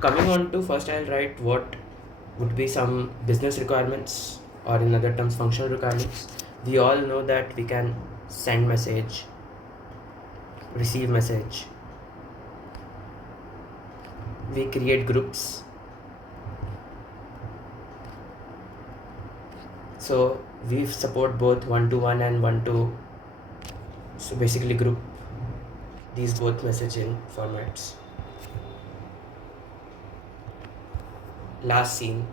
coming on to first, I'll write what would be some business requirements, or in other terms functional requirements. We all know that we can send message, receive message, we create groups. So we support both one-to-one and one-to, so basically group these both messaging formats. Last seen,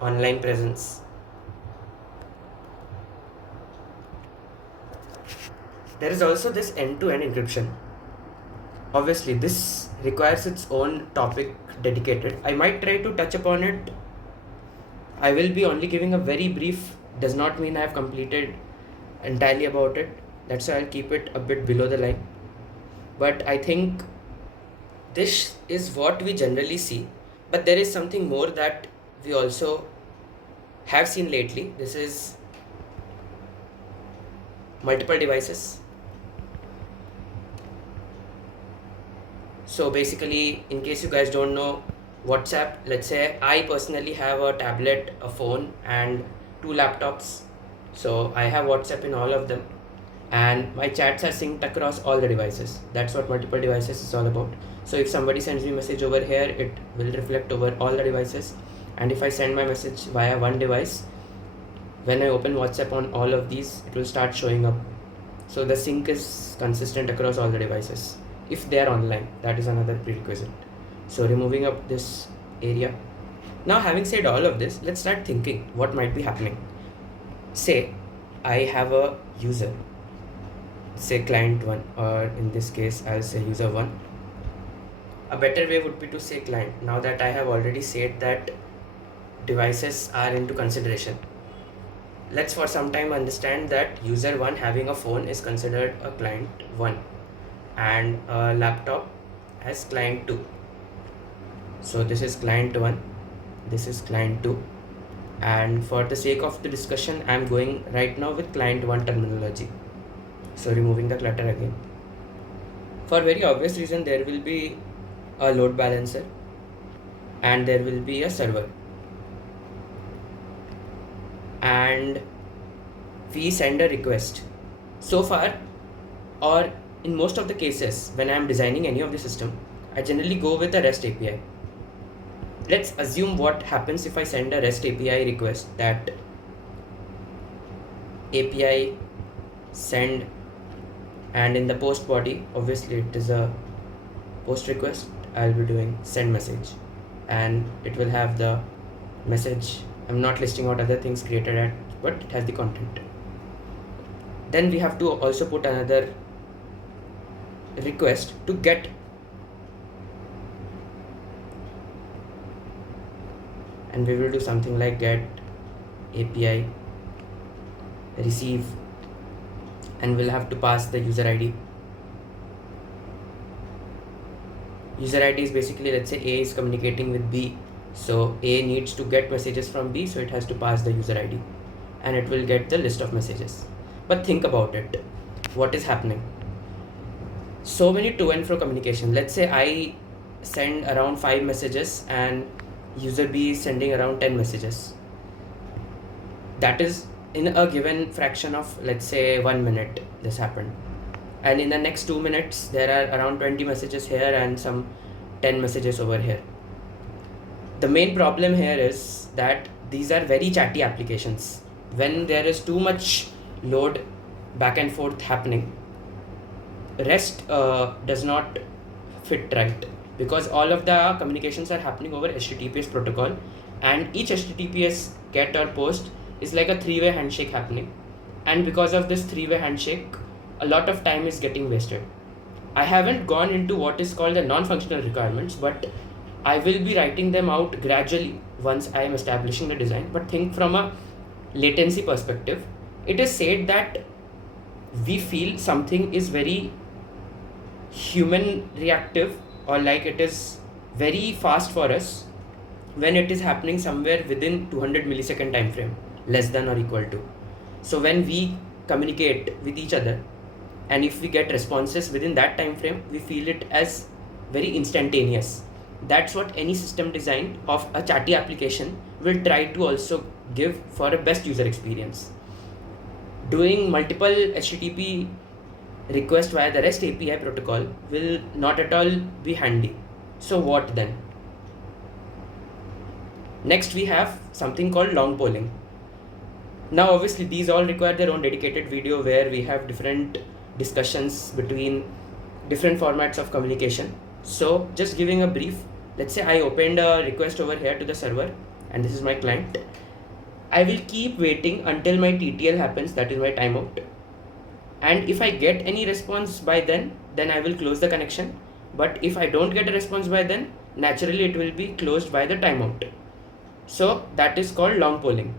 online presence. There is also this end-to-end encryption. Obviously this requires its own topic dedicated. I might try to touch upon it. I will be only giving a very brief, does not mean I have completed entirely about it. That's why I'll keep it a bit below the line. But I think this is what we generally see. But there is something more that we also have seen lately. This is multiple devices. So basically, in case you guys don't know, WhatsApp, let's say I personally have a tablet, a phone and 2 laptops. So I have WhatsApp in all of them, and my chats are synced across all the devices. That's what multiple devices is all about. So if somebody sends me a message over here, it will reflect over all the devices. And if I send my message via one device, when I open WhatsApp on all of these, it will start showing up. So the sync is consistent across all the devices. If they are online, that is another prerequisite. So removing up this area. Now having said all of this, let's start thinking what might be happening. Say I have a user, say client 1, or in this case I'll say user 1. A better way would be to say client. Now that I have already said that devices are into consideration, let's for some time understand that user 1 having a phone is considered a client 1 and a laptop as client 2. So this is client 1, this is client 2, and for the sake of the discussion I'm going right now with client 1 terminology. So removing the clutter again. For very obvious reason, there will be a load balancer and there will be a server, and we send a request. So far, or in most of the cases when I am designing any of the system, I generally go with a REST API. Let's assume what happens if I send a REST API request, that API send, and in the post body, obviously it is a post request, I'll be doing send message, and it will have the message. I'm not listing out other things created at, but it has the content. Then we have to also put another request to get, and we will do something like get API receive, and we'll have to pass the user ID. User ID is basically, let's say A is communicating with B, so A needs to get messages from B, so it has to pass the user ID and it will get the list of messages. But think about it, what is happening? So many to and fro communication. Let's say I send around 5 messages and user B is sending around 10 messages. That is in a given fraction of, let's say, 1 minute this happened, and in the next 2 minutes there are around 20 messages here and some 10 messages over here. The main problem here is that these are very chatty applications. When there is too much load back and forth happening, REST does not fit right, because all of the communications are happening over HTTPS protocol, and each HTTPS get or post is like a 3-way handshake happening, and because of this 3-way handshake, a lot of time is getting wasted. I haven't gone into what is called the non-functional requirements, but I will be writing them out gradually once I am establishing the design. But think from a latency perspective. It is said that we feel something is very human reactive, or like it is very fast for us when it is happening somewhere within 200 millisecond time frame, less than or equal to. So when we communicate with each other, and if we get responses within that time frame, we feel it as very instantaneous. That's what any system design of a chatty application will try to also give for a best user experience. Doing multiple HTTP requests via the REST API protocol will not at all be handy. So what then? Next we have something called long polling. Now obviously these all require their own dedicated video where we have different discussions between different formats of communication. So just giving a brief, let's say I opened a request over here to the server and this is my client. I will keep waiting until my TTL happens, that is my timeout. And if I get any response by then I will close the connection. But if I don't get a response by then, naturally it will be closed by the timeout. So that is called long polling.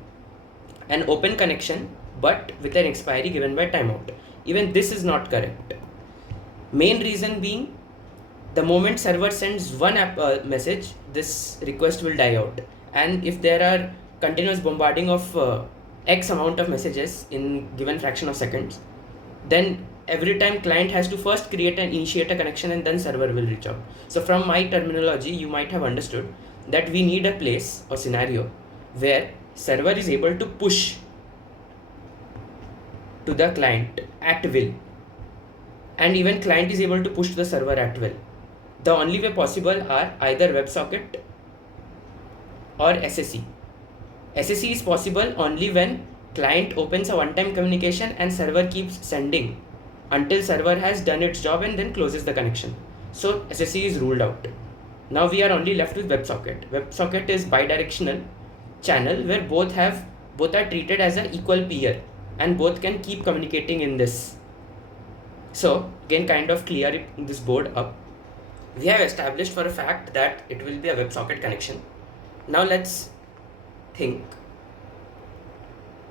An open connection but with an expiry given by timeout. Even this is not correct. Main reason being, the moment server sends one message, this request will die out. And if there are continuous bombarding of X amount of messages in given fraction of seconds, then every time client has to first create and initiate a connection and then server will reach out. So from my terminology, you might have understood that we need a place or scenario where server is able to push to the client at will, and even client is able to push to the server at will. The only way possible are either WebSocket or SSE. SSE is possible only when client opens a one-time communication and server keeps sending until server has done its job and then closes the connection. So SSE is ruled out. Now we are only left with WebSocket. WebSocket is bidirectional channel where both are treated as an equal peer and both can keep communicating in this. So again, kind of clear this board up. We have established for a fact that it will be a WebSocket connection. Now let's think.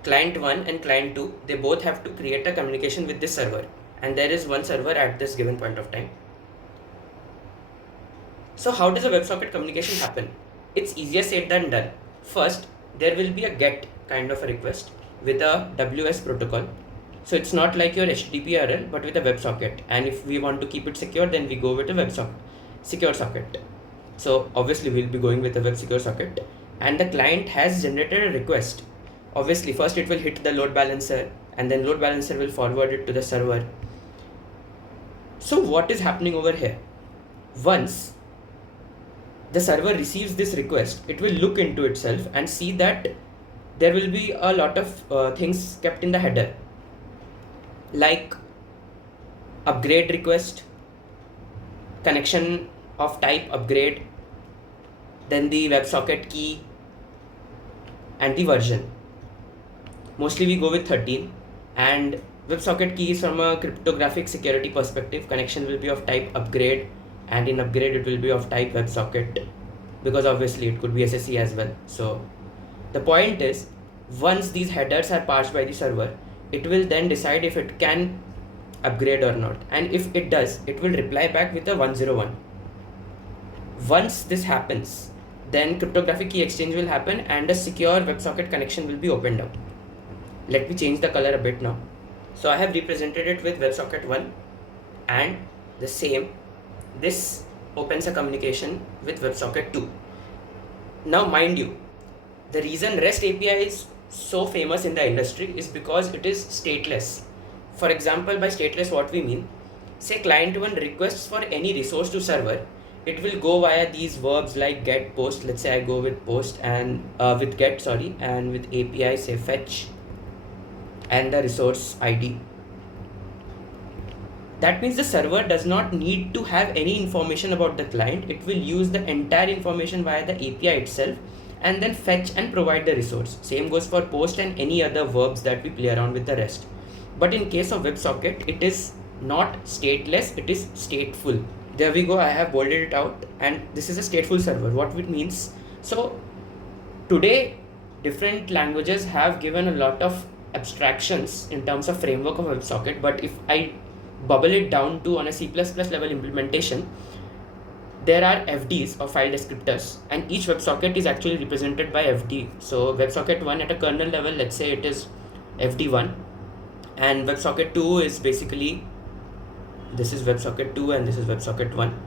Client 1 and client 2, they both have to create a communication with this server, and there is one server at this given point of time. So how does a WebSocket communication happen? It's easier said than done. First, there will be a GET kind of a request with a WS protocol. So it's not like your HTTP URL, but with a WebSocket. And if we want to keep it secure, then we go with a WebSocket secure socket. So obviously we'll be going with a web secure socket, and the client has generated a request. Obviously first it will hit the load balancer and then load balancer will forward it to the server. So what is happening over here? Once the server receives this request, it will look into itself and see that there will be a lot of things kept in the header, like upgrade request, connection of type upgrade, then the WebSocket key and the version. Mostly we go with 13, and WebSocket key is from a cryptographic security perspective. Connection will be of type upgrade, and in upgrade it will be of type WebSocket, because obviously it could be SSE as well. So the point is, once these headers are passed by the server, it will then decide if it can upgrade or not, and if it does, it will reply back with a 101. Once this happens, then cryptographic key exchange will happen and a secure WebSocket connection will be opened up. Let me change the color a bit now. So I have represented it with WebSocket 1, and the same, this opens a communication with WebSocket 2. Now mind you, the reason REST API is so famous in the industry is because it is stateless. For example, by stateless what we mean, say client 1 requests for any resource to server, it will go via these verbs like get, post. Let's say I go with post and with get, and with API say fetch and the resource ID. That means the server does not need to have any information about the client. It will use the entire information via the API itself and then fetch and provide the resource. Same goes for post and any other verbs that we play around with the rest. But in case of WebSocket, it is not stateless, it is stateful. There we go, I have bolded it out, and this is a stateful server. What it means? So today different languages have given a lot of abstractions in terms of framework of WebSocket, but if I bubble it down to on a C++ level implementation, there are FDs or file descriptors, and each WebSocket is actually represented by FD. So WebSocket 1 at a kernel level, let's say it is FD1, and WebSocket 2 is basically, this is WebSocket 2 and this is WebSocket 1.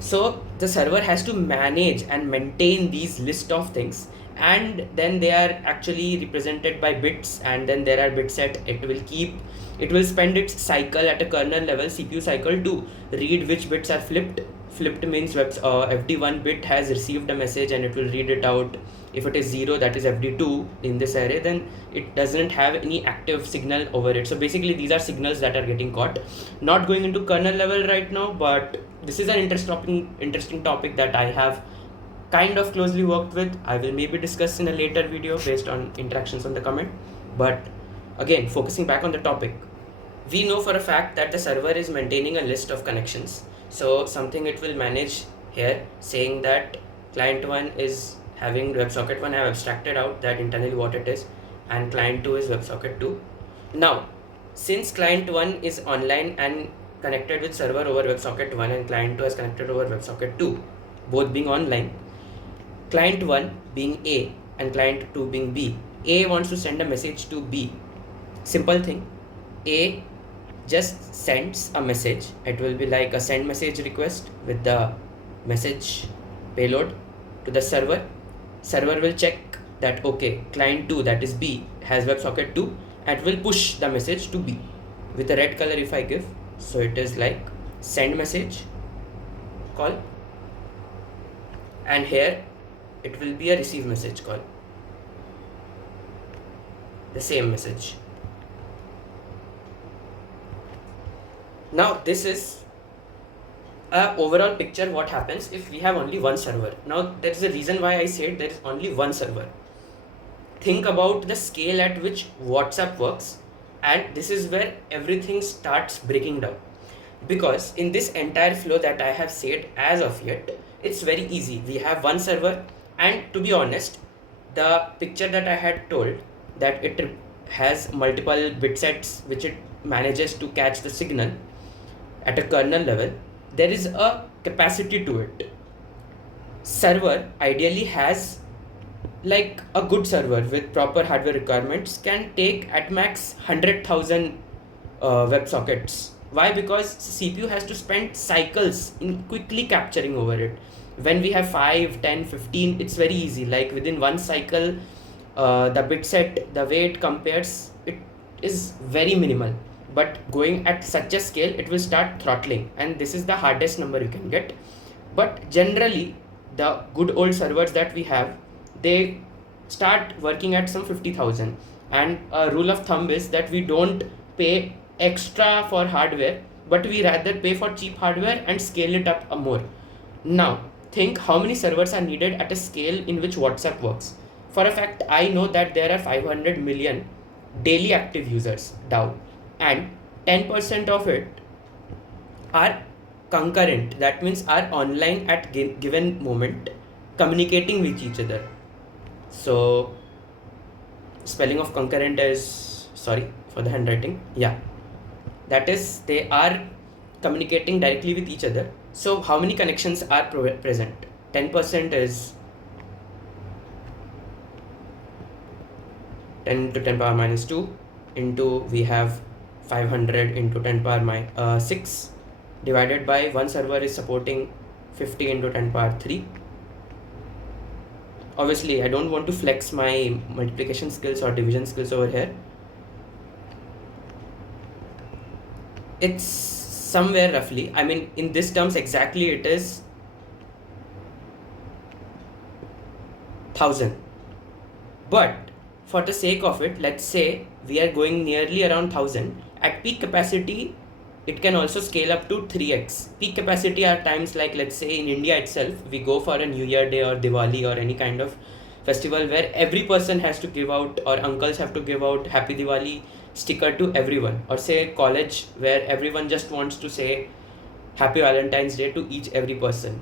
So the server has to manage and maintain these list of things, and then they are actually represented by bits, and then there are bit set. It will spend its cycle at a kernel level, CPU cycle, to read which bits are flipped. Flipped means fd1 bit has received a message and it will read it out. If it is 0, that is fd2 in this array, then it doesn't have any active signal over it. So basically these are signals that are getting caught. Not going into kernel level right now, but this is an interesting topic that I have kind of closely worked with. I will maybe discuss in a later video based on interactions on the comment. But again, focusing back on the topic, we know for a fact that the server is maintaining a list of connections. So something it will manage here, saying that client 1 is having WebSocket 1. I have abstracted out that internally what it is, and client 2 is WebSocket 2. Now, since client 1 is online and connected with server over WebSocket 1, and client 2 is connected over WebSocket 2, both being online, client 1 being A and client 2 being B, A wants to send a message to B. Simple thing, A just sends a message. It will be like a send message request with the message payload to the server. Server will check that okay, client 2, that is B, has WebSocket 2, and will push the message to B with a red color if I give. So it is like send message call, and here it will be a receive message call, the same message. Now this is a overall picture what happens if we have only one server. Now there is a reason why I said there is only one server. Think about the scale at which WhatsApp works, and this is where everything starts breaking down, because in this entire flow that I have said as of yet, it's very easy. We have one server, and to be honest, the picture that I had told, that it has multiple bit sets which it manages to catch the signal at a kernel level, there is a capacity to it. Server ideally has, like a good server with proper hardware requirements, can take at max 100,000 WebSockets. Why? Because CPU has to spend cycles in quickly capturing over it. When we have 5, 10, 15, it's very easy. Like within one cycle, the bit set, the way it compares, it is very minimal. But going at such a scale, it will start throttling, and this is the hardest number you can get. But generally, the good old servers that we have, they start working at some 50,000. And a rule of thumb is that we don't pay extra for hardware, but we rather pay for cheap hardware and scale it up more. Now, think how many servers are needed at a scale in which WhatsApp works. For a fact, I know that there are 500 million daily active users down, and 10% of it are concurrent. That means are online at given moment, communicating with each other. So spelling of concurrent is, sorry for the handwriting, yeah, that is they are communicating directly with each other. So how many connections are present? 10% is 10 to 10 power minus 2 into, we have 500 into 10 power 6 divided by one server is supporting 50 into 10 power 3. Obviously, I don't want to flex my multiplication skills or division skills over here. It's somewhere roughly, I mean, in this terms exactly it is 1000. But for the sake of it, let's say we are going nearly around 1000. At peak capacity, it can also scale up to 3x. Peak capacity are times like, let's say in India itself, we go for a New Year Day or Diwali or any kind of festival where every person has to give out, or uncles have to give out Happy Diwali sticker to everyone, or say college where everyone just wants to say Happy Valentine's Day to every person.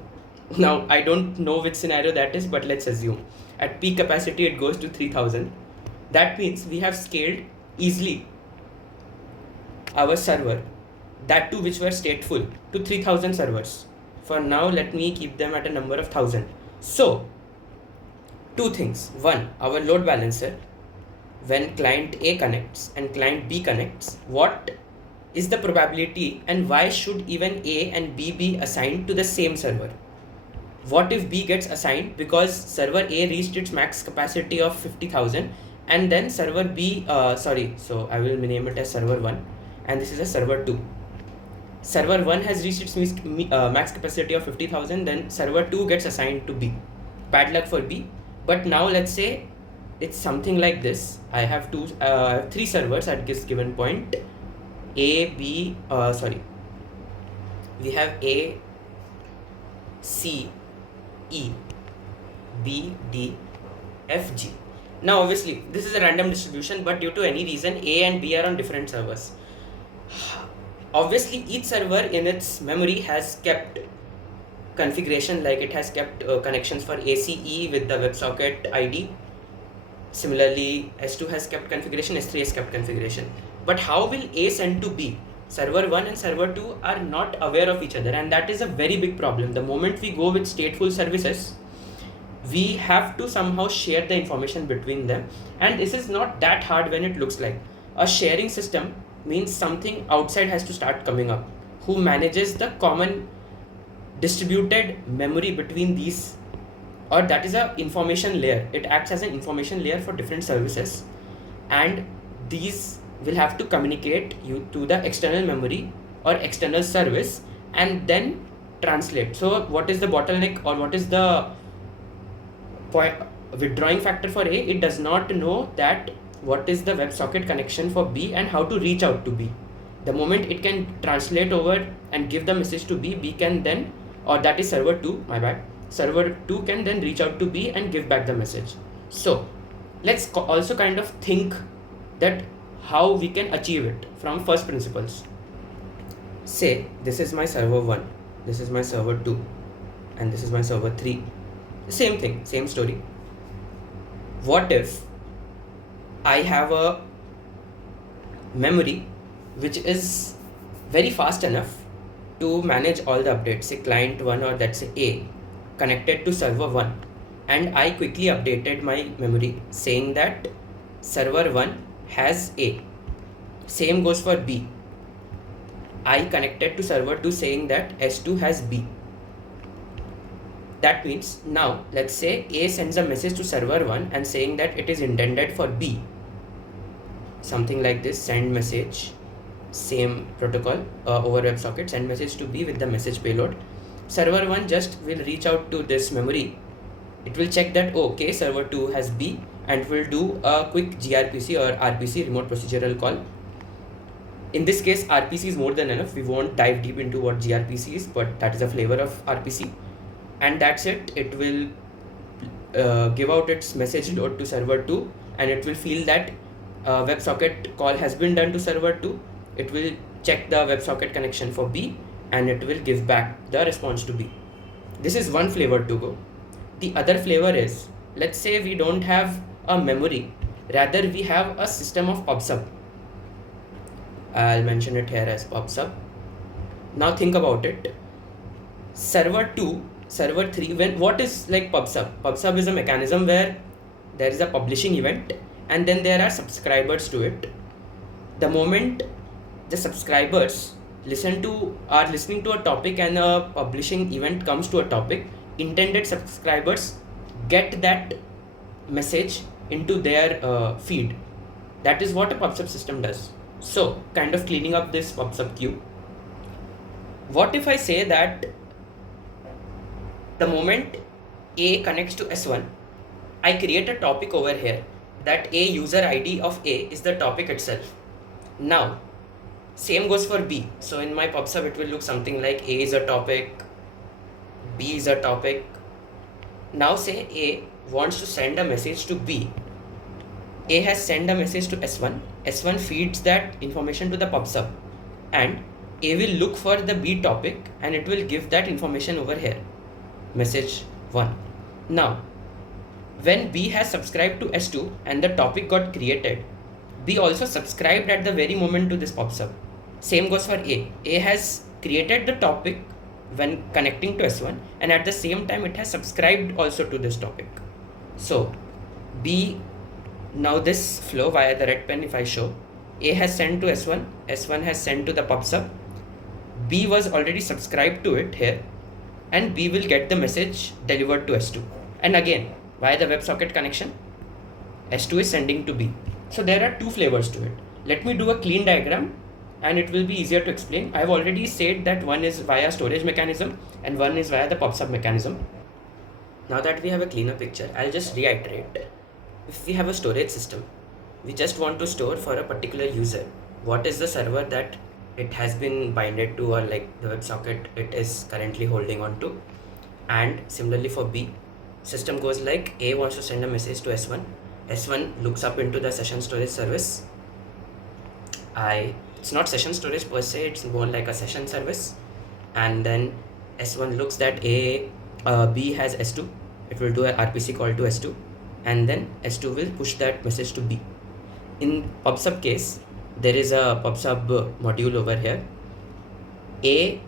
Now, I don't know which scenario that is, but let's assume at peak capacity it goes to 3000. That means we have scaled easily our server, that too which were stateful, to 3000 servers. For now, let me keep them at a number of 1000. So, two things. One, our load balancer, when client A connects and client B connects, what is the probability and why should even A and B be assigned to the same server? What if B gets assigned because server A reached its max capacity of 50,000 and then server B, so I will name it as server 1 and this is a server 2. Server 1 has reached its max capacity of 50,000, then server 2 gets assigned to B. Bad luck for B. But now let's say it's something like this. I have three servers at this given point. We have A, C, E, B, D, F, G. Now obviously this is a random distribution, but due to any reason A and B are on different servers. Obviously each server in its memory has kept configuration, like it has kept connections for ACE with the WebSocket ID. Similarly, S2 has kept configuration, S3 has kept configuration. But how will A send to B? Server 1 and server 2 are not aware of each other, and that is a very big problem. The moment we go with stateful services, we have to somehow share the information between them, and this is not that hard when it looks like. A sharing system means something outside has to start coming up, who manages the common distributed memory between these, or that is a information layer. It acts as an information layer for different services, and these will have to communicate you to the external memory or external service and then translate. So what is the bottleneck, or what is the withdrawing factor for A? It does not know that what is the WebSocket connection for B and how to reach out to B. The moment it can translate over and give the message to B, B can then, or that is server 2, my bad, server 2 can then reach out to B and give back the message. So let's also kind of think that how we can achieve it from first principles. Say this is my server 1, this is my server 2, and this is my server 3. Same thing, same story. What if I have a memory which is very fast enough to manage all the updates, say client 1 or that's A connected to server 1, and I quickly updated my memory saying that server 1 has A. Same goes for B. I connected to server 2 saying that S2 has B. That means now let's say A sends a message to server 1 and saying that it is intended for B. Something like this, send message, same protocol over WebSocket, send message to B with the message payload. Server 1 just will reach out to this memory. It will check that, okay, server 2 has B, and will do a quick gRPC or RPC, remote procedural call. In this case, RPC is more than enough. We won't dive deep into what gRPC is, but that is a flavor of RPC. And that's it. It will give out its message load to server 2, and it will feel that WebSocket call has been done to server 2. It will check the WebSocket connection for B, and it will give back the response to B. This is one flavor to go. The other flavor is, let's say we don't have a memory, rather we have a system of pub/sub. I'll mention it here as pub/sub. Now think about it. Server 2, server 3, what is like pub/sub? Pub/sub is a mechanism where there is a publishing event and then there are subscribers to it. The moment the subscribers are listening to a topic and a publishing event comes to a topic, intended subscribers get that message into their feed. That is what a pub/sub system does. So kind of cleaning up this pub/sub queue. What if I say that the moment A connects to S1, I create a topic over here, that A user ID of A is the topic itself. Now same goes for B. So in my pub/sub it will look something like A is a topic, B is a topic. Now say A wants to send a message to B. A has sent a message to S1. S1 feeds that information to the pub/sub, and A will look for the B topic and it will give that information over here, message 1. Now when B has subscribed to S2 and the topic got created, B also subscribed at the very moment to this pub/sub. Same goes for A. A has created the topic when connecting to S1, and at the same time it has subscribed also to this topic. So B, now this flow via the red pen, if I show, A has sent to S1 has sent to the pub/sub, B was already subscribed to it here, and B will get the message delivered to S2. And again, via the WebSocket connection, S2 is sending to B. So there are two flavors to it. Let me do a clean diagram and it will be easier to explain. I have already said that one is via storage mechanism and one is via the PubSub mechanism. Now that we have a cleaner picture, I'll just reiterate. If we have a storage system, we just want to store for a particular user. What is the server that it has been binded to, or like the WebSocket it is currently holding on to? And similarly for B, system goes like A wants to send a message to S1. S1 looks up into the session storage service. It's not session storage per se, it's more like a session service. And then S1 looks that B has S2. It will do a RPC call to S2, and then S2 will push that message to B. In PubSub case, there is a PubSub module over here.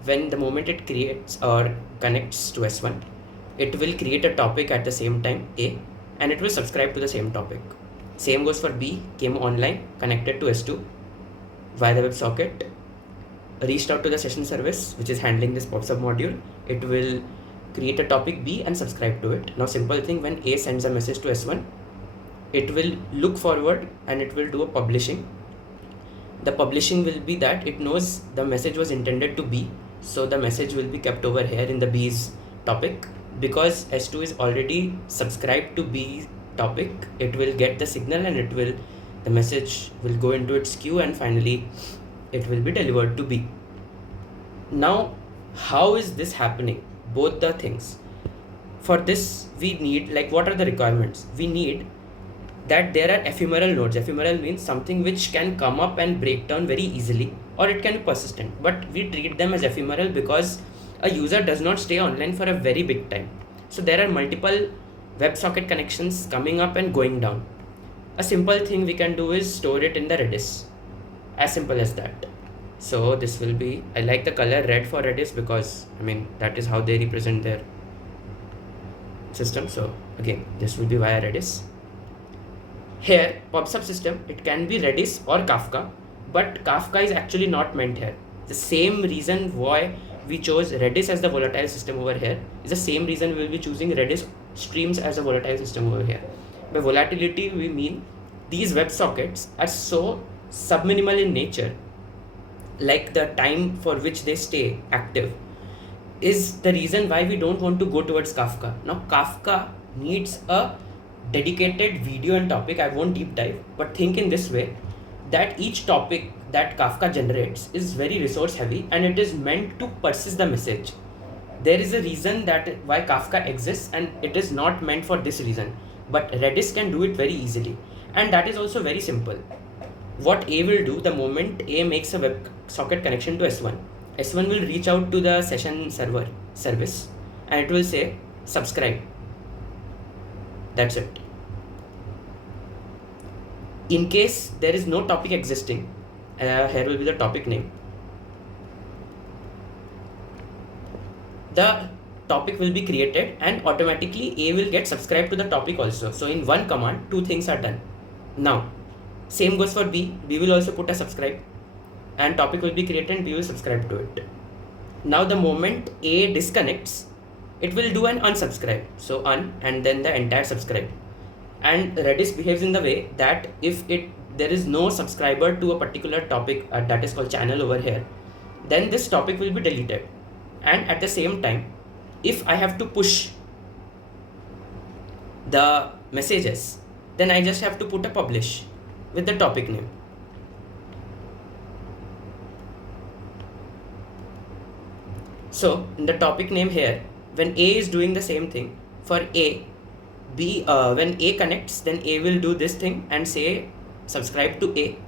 When the moment it creates or connects to S1, it will create a topic at the same time A, and it will subscribe to the same topic. Same goes for B, came online, connected to S2 via the WebSocket, reached out to the session service which is handling this PubSub module. It will create a topic B and subscribe to it. Now simple thing, when A sends a message to S1, it will look forward and it will do a publishing. The publishing will be that it knows the message was intended to B, so the message will be kept over here in the B's topic. Because S2 is already subscribed to B topic, it will get the signal and the message will go into its queue and finally it will be delivered to B. Now, how is this happening? Both the things. For this, we need, like, what are the requirements? We need that there are ephemeral nodes. Ephemeral means something which can come up and break down very easily, or it can be persistent. But we treat them as ephemeral because a user does not stay online for a very big time. So there are multiple WebSocket connections coming up and going down. A simple thing we can do is store it in the Redis. As simple as that. So this will be, I like the color red for Redis because that is how they represent their system. So again, this will be via Redis. Here, PubSub system, it can be Redis or Kafka, but Kafka is actually not meant here. The same reason why we chose Redis as the volatile system over here is the same reason we will be choosing Redis streams as a volatile system over here. By volatility, we mean these WebSockets are so subminimal in nature, like the time for which they stay active is the reason why we don't want to go towards Kafka. Now Kafka needs a dedicated video and topic. I won't deep dive, but think in this way, that each topic that Kafka generates is very resource heavy and it is meant to persist the message. There is a reason that why Kafka exists, and it is not meant for this reason, but Redis can do it very easily, and that is also very simple. What A will do the moment A makes a WebSocket connection to S1, S1 will reach out to the session server service and it will say subscribe. That's it. In case there is no topic existing, here will be the topic name. The topic will be created and automatically A will get subscribed to the topic also. So in one command, two things are done. Now, same goes for B. B will also put a subscribe and topic will be created and B will subscribe to it. Now the moment A disconnects, it will do an unsubscribe. So un and then the entire subscribe. And Redis behaves in the way that if there is no subscriber to a particular topic that is called channel over here, then this topic will be deleted. And at the same time, if I have to push the messages, then I just have to put a publish with the topic name. So in the topic name here, when A is doing the same thing for A, B, when A connects, then A will do this thing and say subscribe to A,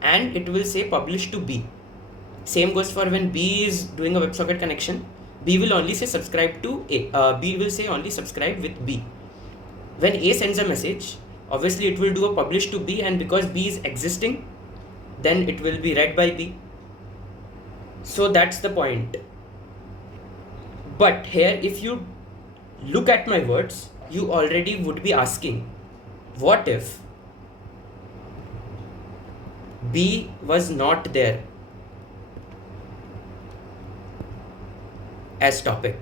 and it will say publish to B. Same goes for when B is doing a WebSocket connection, B will only say subscribe to A. B will say only subscribe with B. When A sends a message, obviously it will do a publish to B, and because B is existing, then it will be read by B. So that's the point. But here, if you look at my words, you already would be asking, what if B was not there as topic?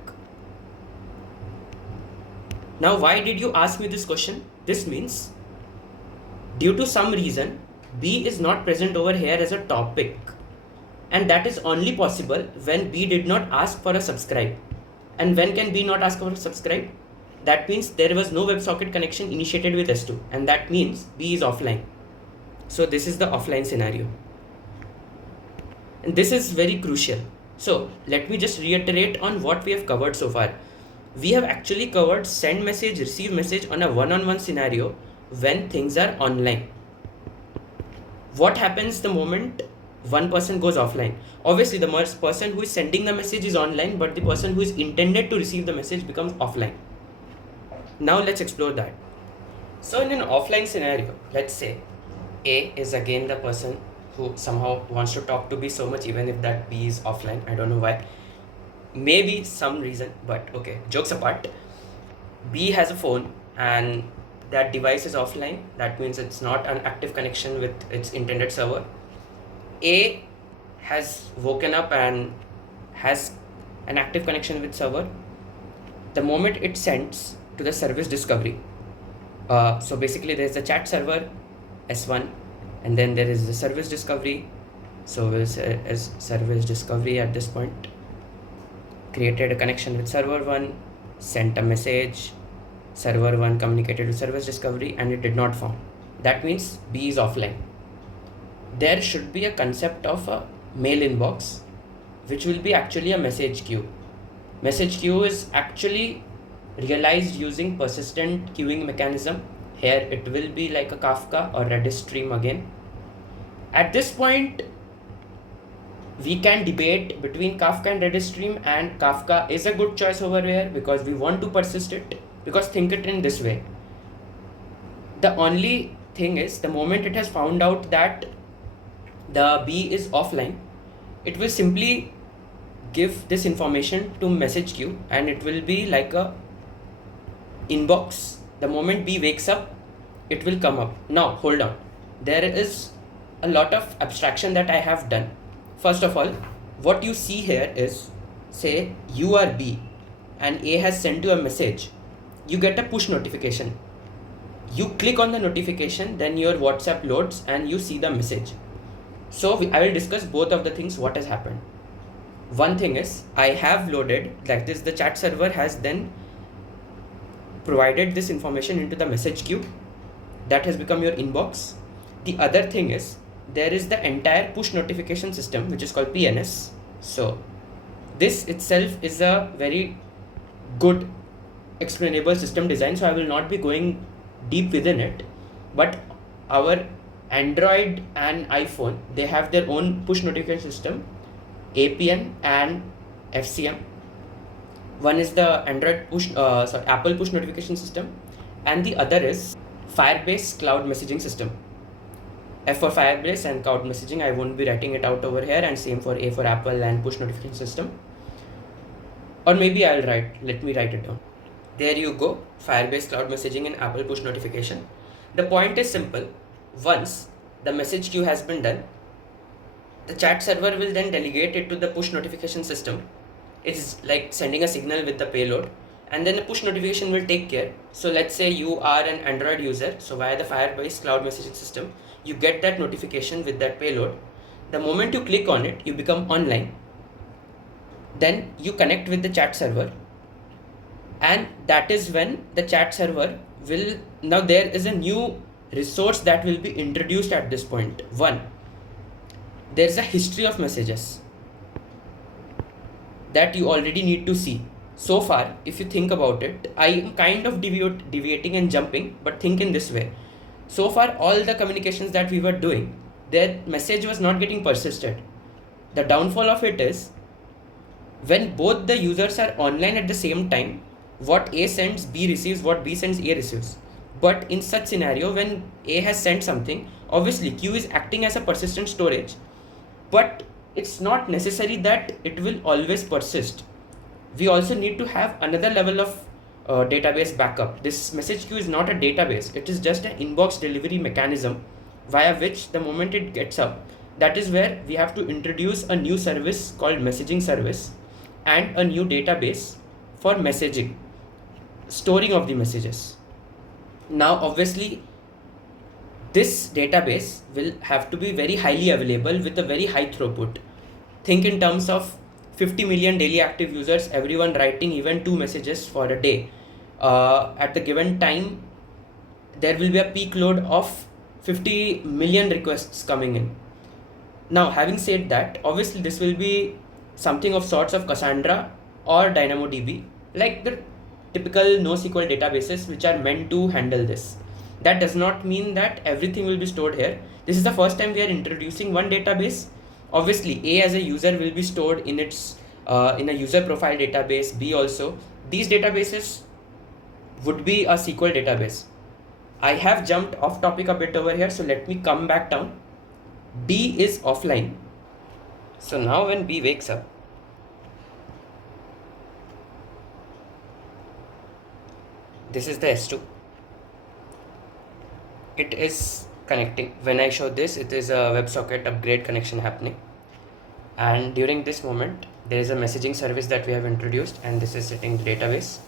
Now, why did you ask me this question? This means due to some reason, B is not present over here as a topic. And that is only possible when B did not ask for a subscribe. And when can B not ask for a subscribe? That means there was no WebSocket connection initiated with S2. And that means B is offline. So this is the offline scenario. And this is very crucial. So let me just reiterate on what we have covered so far. We have actually covered send message, receive message on a one-on-one scenario when things are online. What happens the moment one person goes offline? Obviously, the person who is sending the message is online, but the person who is intended to receive the message becomes offline. Now let's explore that. So in an offline scenario, let's say A is again the person who somehow wants to talk to B so much, even if that B is offline. I don't know why. Maybe some reason, but okay, jokes apart. B has a phone and that device is offline. That means it's not an active connection with its intended server. A has woken up and has an active connection with server. The moment it sends to the service discovery, so basically there's the chat server S1, and then there is the service discovery. So we'll say as service discovery at this point, created a connection with server 1, sent a message, server 1 communicated with service discovery, and it did not found. That means B is offline. There should be a concept of a mail inbox, which will be actually a message queue. Message queue is actually realized using persistent queuing mechanism. Here it will be like a Kafka or Redis stream again. At this point, we can debate between Kafka and Redis stream, and Kafka is a good choice over here because we want to persist it. Because think it in this way. The only thing is, the moment it has found out that the B is offline, it will simply give this information to message queue and it will be like a inbox. The moment B wakes up, it will come up. Now hold on, there is a lot of abstraction that I have done. First of all, what you see here is, say you are B and A has sent you a message. You get a push notification. You click on the notification, then your WhatsApp loads and you see the message. So I will discuss both of the things what has happened. One thing is, I have loaded like this, the chat server has then provided this information into the message queue. That has become your inbox. The other thing is, there is the entire push notification system, which is called PNS. So this itself is a very good explainable system design, so I will not be going deep within it. But our Android and iPhone, they have their own push notification system, APN and FCM. One is the Android Apple push notification system, and the other is Firebase cloud messaging system. F for Firebase and cloud messaging, I won't be writing it out over here, and same for A for Apple and push notification system. Or maybe let me write it down. There you go, Firebase cloud messaging and Apple push notification. The point is simple. Once the message queue has been done, the chat server will then delegate it to the push notification system. It's like sending a signal with the payload, and then the push notification will take care. So let's say you are an Android user, so via the Firebase cloud messaging system, you get that notification with that payload. The moment you click on it, you become online. Then you connect with the chat server, and that is when the chat server will, now there is a new resource that will be introduced at this point. One, there's a history of messages that you already need to see. So far, if you think about it, I am kind of deviating and jumping, but think in this way. So far, all the communications that we were doing, that message was not getting persisted. The downfall of it is, when both the users are online at the same time, what A sends, B receives, what B sends, A receives. But in such scenario, when A has sent something, obviously Q is acting as a persistent storage, but it's not necessary that it will always persist. We also need to have another level of database backup. This message queue is not a database. It is just an inbox delivery mechanism via which the moment it gets up, that is where we have to introduce a new service called messaging service and a new database for messaging. storing of the messages. Now obviously this database will have to be very highly available with a very high throughput. Think in terms of 50 million daily active users, everyone writing even 2 messages for a day. At the given time, there will be a peak load of 50 million requests coming in. Now, having said that, obviously this will be something of sorts of Cassandra or DynamoDB, like the typical NoSQL databases which are meant to handle this. That does not mean that everything will be stored here. This is the first time we are introducing one database. Obviously, A as a user will be stored in its in a user profile database. B also. These databases would be a SQL database. I have jumped off topic a bit over here, so let me come back down. B is offline. So now when B wakes up, this is the S2. It is connecting. When I show this, it is a WebSocket upgrade connection happening. And during this moment, there is a messaging service that we have introduced, and this is sitting in the database.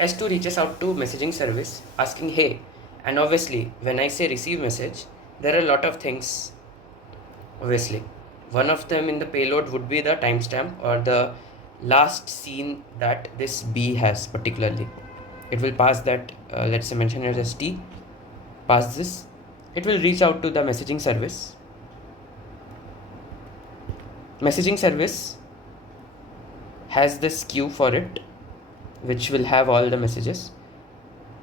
S2 reaches out to messaging service asking, hey, and obviously when I say receive message, there are a lot of things. Obviously, one of them in the payload would be the timestamp or the last scene that this B has particularly. It will pass that, let's say mention it as T, pass this. It will reach out to the messaging service. Messaging service has this queue for it, which will have all the messages,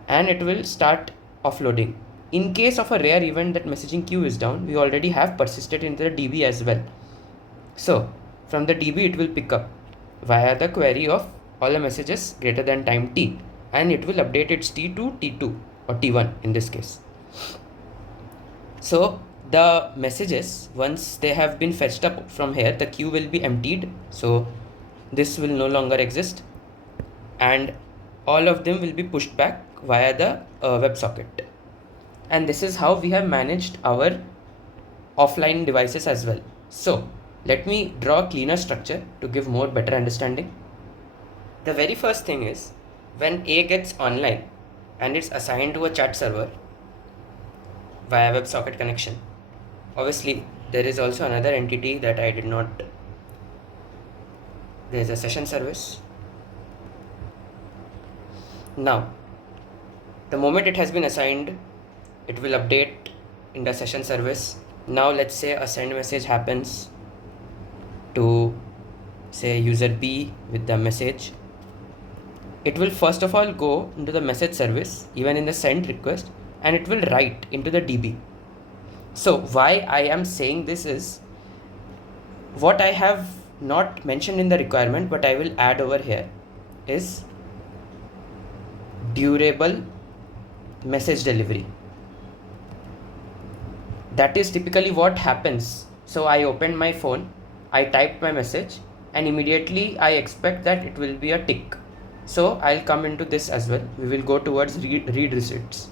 and it will start offloading. In case of a rare event that messaging queue is down, we already have persisted into the DB as well. So from the DB, it will pick up via the query of all the messages greater than time T, and it will update its T to T2 or T1 in this case. So the messages, once they have been fetched up from here, the queue will be emptied. So this will no longer exist, and all of them will be pushed back via the WebSocket. And this is how we have managed our offline devices as well. So let me draw a cleaner structure to give more better understanding. The very first thing is when A gets online and it's assigned to a chat server via WebSocket connection. Obviously, there is also another entity that I did not. There is a session service. Now, the moment it has been assigned, it will update in the session service. Now, let's say a send message happens to say user B with the message. It will first of all go into the message service, even in the send request, and it will write into the DB. So why I am saying this is what I have not mentioned in the requirement, but I will add over here is durable message delivery. That is typically what happens. So I opened my phone, I typed my message, and immediately I expect that it will be a tick. So I'll come into this as well. We will go towards read receipts.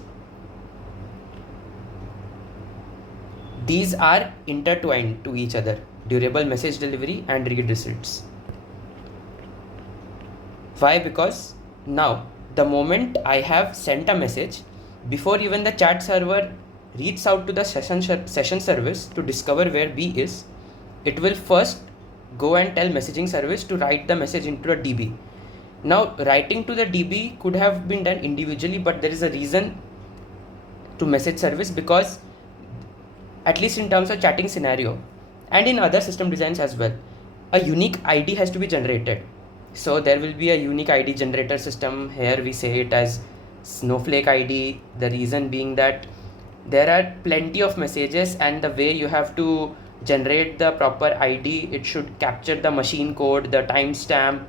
These are intertwined to each other, durable message delivery and read receipts. Why? Because now the moment I have sent a message, before even the chat server reaches out to the session service to discover where B is, it will first go and tell messaging service to write the message into a DB. Now, writing to the DB could have been done individually, but there is a reason to message service, because at least in terms of chatting scenario and in other system designs as well, a unique ID has to be generated. So there will be a unique ID generator system. Here we say it as Snowflake ID. The reason being that there are plenty of messages, and the way you have to generate the proper ID, it should capture the machine code, the timestamp,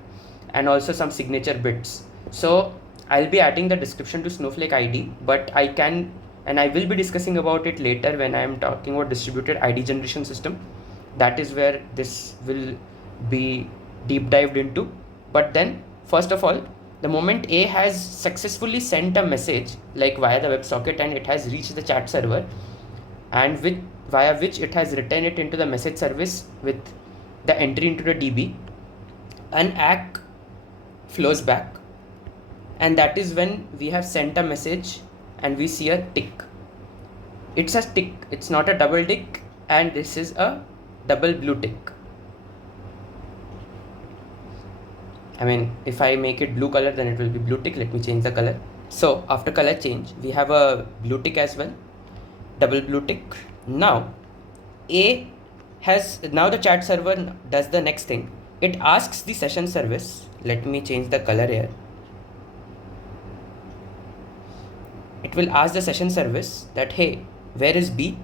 and also some signature bits. So I'll be adding the description to Snowflake ID, but I can, and I will be discussing about it later when I am talking about distributed ID generation system. That is where this will be deep dived into. But then first of all, the moment A has successfully sent a message like via the WebSocket and it has reached the chat server, and via which it has written it into the message service with the entry into the DB, an ACK flows back, and that is when we have sent a message and we see a tick. It's a tick, it's not a double tick, and this is a double blue tick. I mean, if I make it blue color, then it will be blue tick. Let me change the color. So after color change, we have a blue tick as well, double blue tick. Now now the chat server does the next thing. It asks the session service. Let me change the color here. It will ask the session service that, hey, where is B?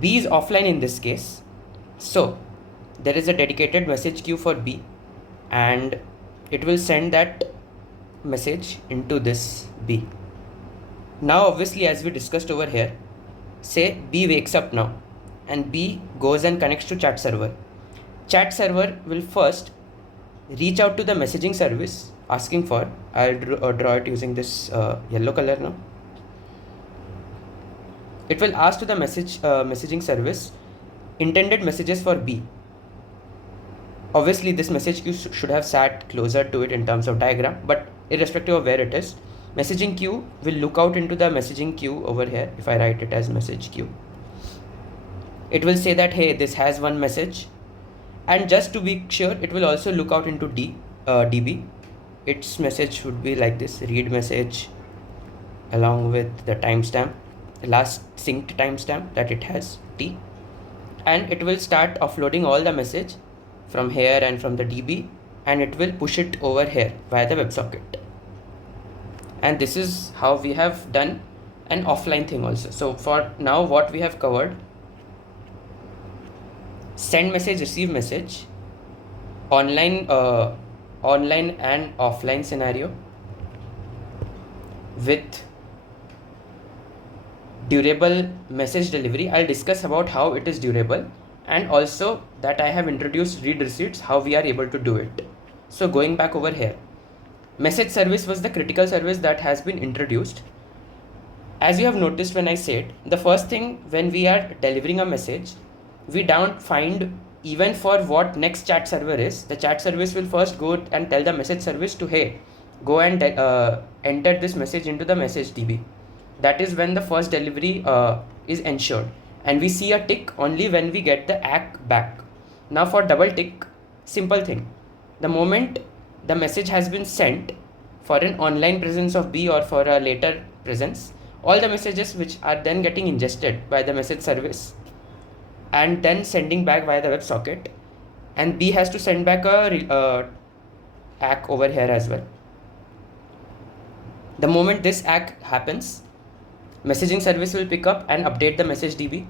B is offline in this case. So there is a dedicated message queue for B, and it will send that message into this B. Now obviously, as we discussed over here, say B wakes up now and B goes and connects to chat server. Chat server will first reach out to the messaging service asking for, I'll draw it using this yellow color now. It will ask to the messaging service intended messages for B. Obviously this message queue should have sat closer to it in terms of diagram, but irrespective of where it is, messaging queue will look out into the messaging queue over here. If I write it as message queue, it will say that, hey, this has one message, and just to be sure, it will also look out into DB. Its message would be like this: read message along with the timestamp, last synced timestamp that it has, T, and it will start offloading all the message from here and from the DB, and it will push it over here via the WebSocket. And this is how we have done an offline thing also. So for now, what we have covered: send message, receive message, online and offline scenario with durable message delivery. I'll discuss about how it is durable, and also that I have introduced read receipts, how we are able to do it. So going back over here, message service was the critical service that has been introduced. As you have noticed, when I said the first thing, when we are delivering a message, we don't find even for what next chat server is. The chat service will first go and tell the message service to, hey, go and enter this message into the message DB. That is when the first delivery is ensured, and we see a tick only when we get the ACK back. Now for double tick, simple thing: the moment the message has been sent for an online presence of B or for a later presence, all the messages which are then getting ingested by the message service and then sending back via the WebSocket, and B has to send back a ACK over here as well. The moment this ACK happens, messaging service will pick up and update the message DB.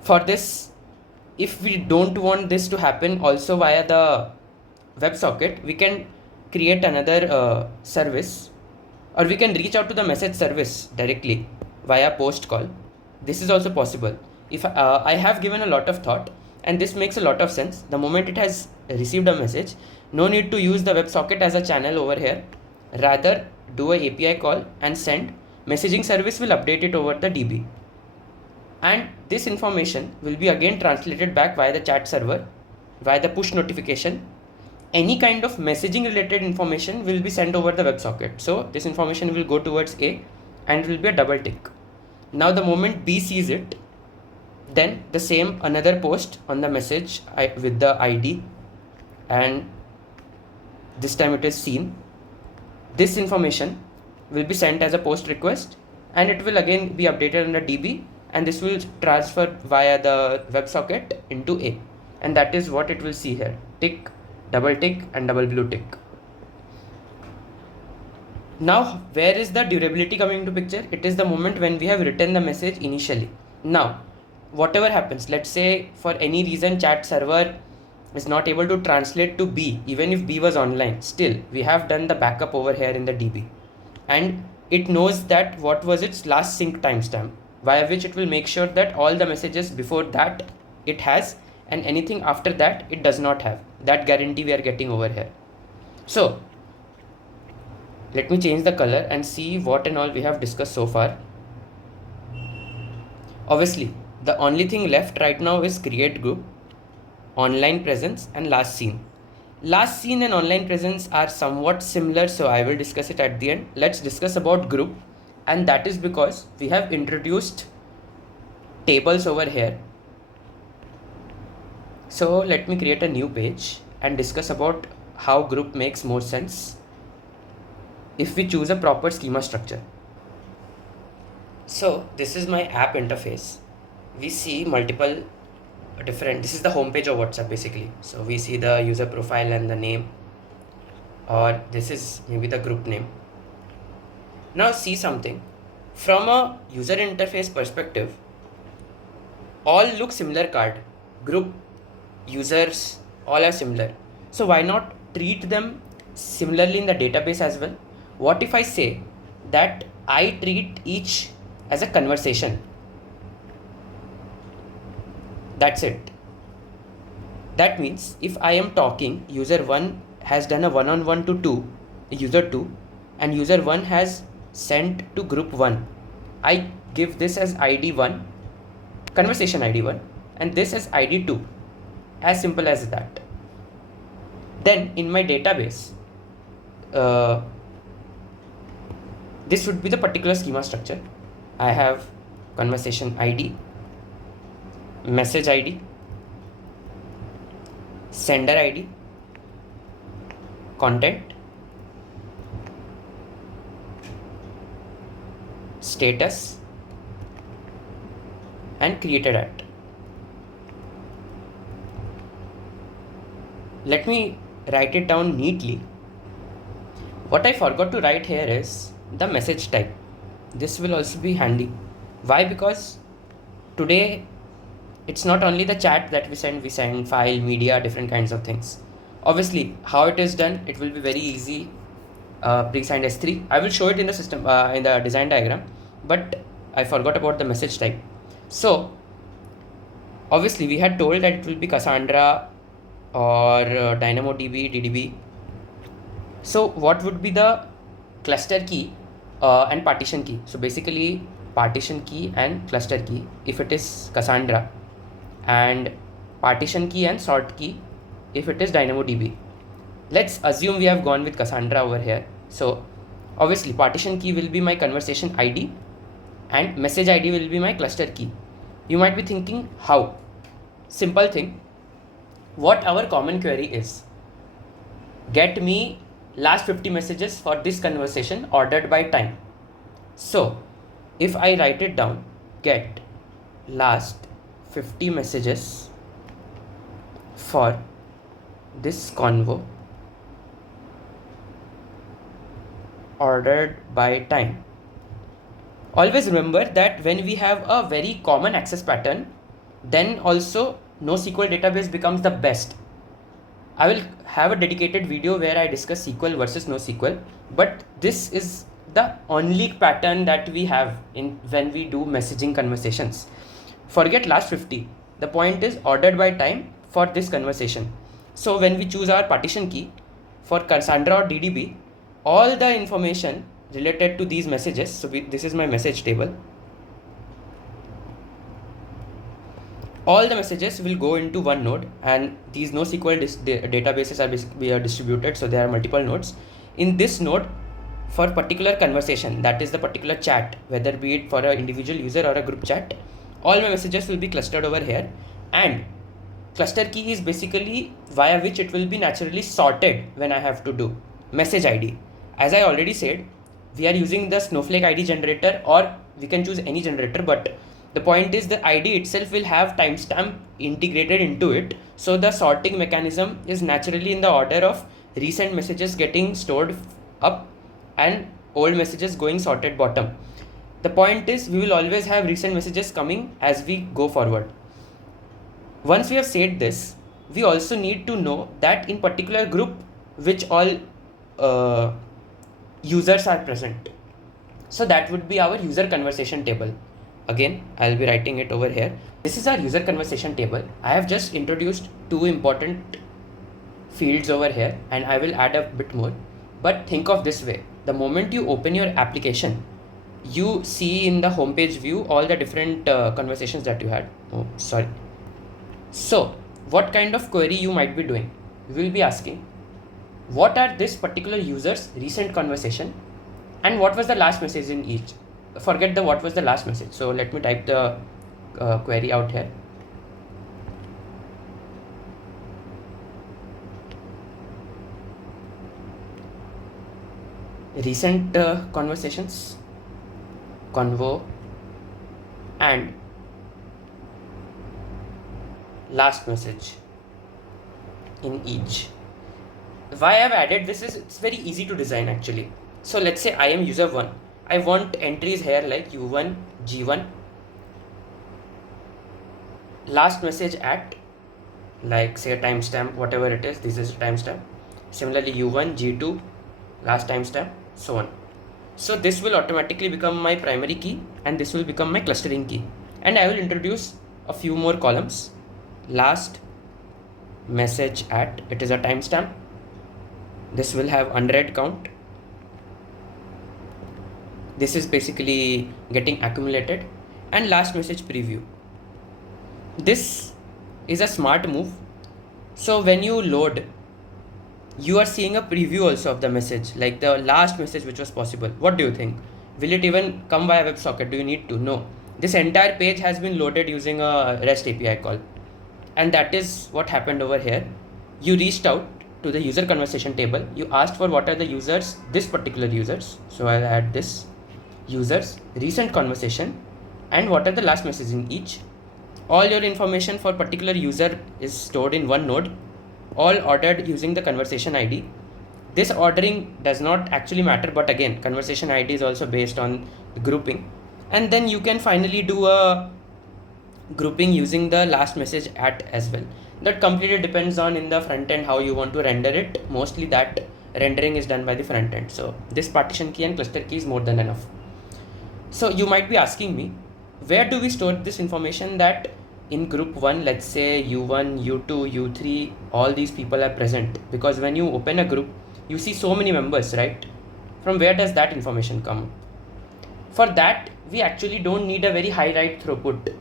For this, if we don't want this to happen also via the WebSocket, we can create another service, or we can reach out to the message service directly via post call. This is also possible. If I have given a lot of thought, and this makes a lot of sense. The moment it has received a message, no need to use the WebSocket as a channel over here. Rather, do a API call and send. Messaging service will update it over the DB, and this information will be again translated back via the chat server via the push notification. Any kind of messaging related information will be sent over the WebSocket. So this information will go towards A, and it will be a double tick. Now the moment B sees it, then the same another post on the message with the ID, and this time it is seen. This information will be sent as a post request, and it will again be updated on the DB, and this will transfer via the WebSocket into A, and that is what it will see here: tick, double tick, and double blue tick. Now where is the durability coming into picture? It is the moment when we have written the message initially. Now whatever happens, let's say for any reason chat server is not able to translate to B, even if B was online, still we have done the backup over here in the DB, and it knows that what was its last sync timestamp, via which it will make sure that all the messages before that it has, and anything after that it does not have. That guarantee we are getting over here. So let me change the color and see what and all we have discussed so far. Obviously, the only thing left right now is create group, online presence, and last seen. Last seen and online presence are somewhat similar, so I will discuss it at the end. Let's discuss about group, and that is because we have introduced tables over here. So let me create a new page and discuss about how group makes more sense if we choose a proper schema structure. So this is my app interface. We see multiple different, this is the homepage of WhatsApp basically. So we see the user profile and the name, or this is maybe the group name. Now see something. From a user interface perspective, all look similar card. Group, users, all are similar. So why not treat them similarly in the database as well? What if I say that I treat each as a conversation? That's it. That means if I am talking, user 1 has done a one-on-one to user 2, and user 1 has sent to group 1. I give this as ID 1, conversation ID 1, and this as ID 2. As simple as that. Then in my database, this would be the particular schema structure. I have conversation ID, message ID, sender ID, content, status, and created at. Let me write it down neatly. What I forgot to write here is the message type. This will also be handy. Why? Because today it's not only the chat that we send file, media, different kinds of things. Obviously, how it is done, it will be very easy, pre-signed S3. I will show it in the system, in the design diagram, but I forgot about the message type. So obviously we had told that it will be Cassandra or DynamoDB, DDB. So what would be the cluster key and partition key? So basically partition key and cluster key if it is Cassandra, and partition key and sort key if it is DynamoDB. Let's assume we have gone with Cassandra over here. So obviously partition key will be my conversation ID and message ID will be my cluster key. You might be thinking how? Simple thing. What our common query is, get me last 50 messages for this conversation ordered by time. So if I write it down, get last 50 messages for this convo ordered by time. Always remember that when we have a very common access pattern, then also NoSQL database becomes the best. I will have a dedicated video where I discuss SQL versus NoSQL, but this is the only pattern that we have in when we do messaging conversations. Forget last 50. The point is ordered by time for this conversation. So when we choose our partition key for Cassandra or DDB, all the information related to these messages, so this is my message table, all the messages will go into one node, and these NoSQL databases are distributed, so there are multiple nodes. In this node, for particular conversation, that is the particular chat, whether be it for an individual user or a group chat, all my messages will be clustered over here, and cluster key is basically via which it will be naturally sorted when I have to do message ID. As I already said, we are using the Snowflake ID generator, or we can choose any generator, but the point is the ID itself will have timestamp integrated into it. So the sorting mechanism is naturally in the order of recent messages getting stored up and old messages going sorted bottom. The point is we will always have recent messages coming as we go forward. Once we have said this, we also need to know that in particular group which all users are present. So that would be our user conversation table. Again, I'll be writing it over here. This is our user conversation table. I have just introduced two important fields over here, and I will add a bit more. But think of this way. The moment you open your application, you see in the homepage view all the different conversations that you had. So what kind of query you might be doing? You will be asking, what are this particular user's recent conversation and what was the last message in each. Forget the what was the last message. So let me type the query out here. Recent conversations, convo, and last message in each. Why I've added this is it's very easy to design actually. So let's say I am user 1. I want entries here like u1, g1, last message at, like say a timestamp, whatever it is, this is a timestamp. Similarly u1, g2, last timestamp, so on. So this will automatically become my primary key and this will become my clustering key. And I will introduce a few more columns. Last message at, it is a timestamp. This will have unread count. This is basically getting accumulated. And last message preview. This is a smart move. So when you load, you are seeing a preview also of the message, like the last message which was possible. What do you think? Will it even come via WebSocket? Do you need to? No. This entire page has been loaded using a REST API call. And that is what happened over here. You reached out to the user conversation table. You asked for what are the users, this particular users. So I'll add this users, recent conversation, and what are the last messages in each. All your information for particular user is stored in one node, all ordered using the conversation ID. This ordering does not actually matter, but again, conversation ID is also based on the grouping. And then you can finally do a grouping using the last message at as well. That completely depends on in the front end how you want to render it. Mostly that rendering is done by the front end. So this partition key and cluster key is more than enough. So you might be asking me, where do we store this information that in group 1, let's say u1, u2, u3, all these people are present? Because when you open a group, you see so many members, right? From where does that information come? For that, we actually don't need a very high write throughput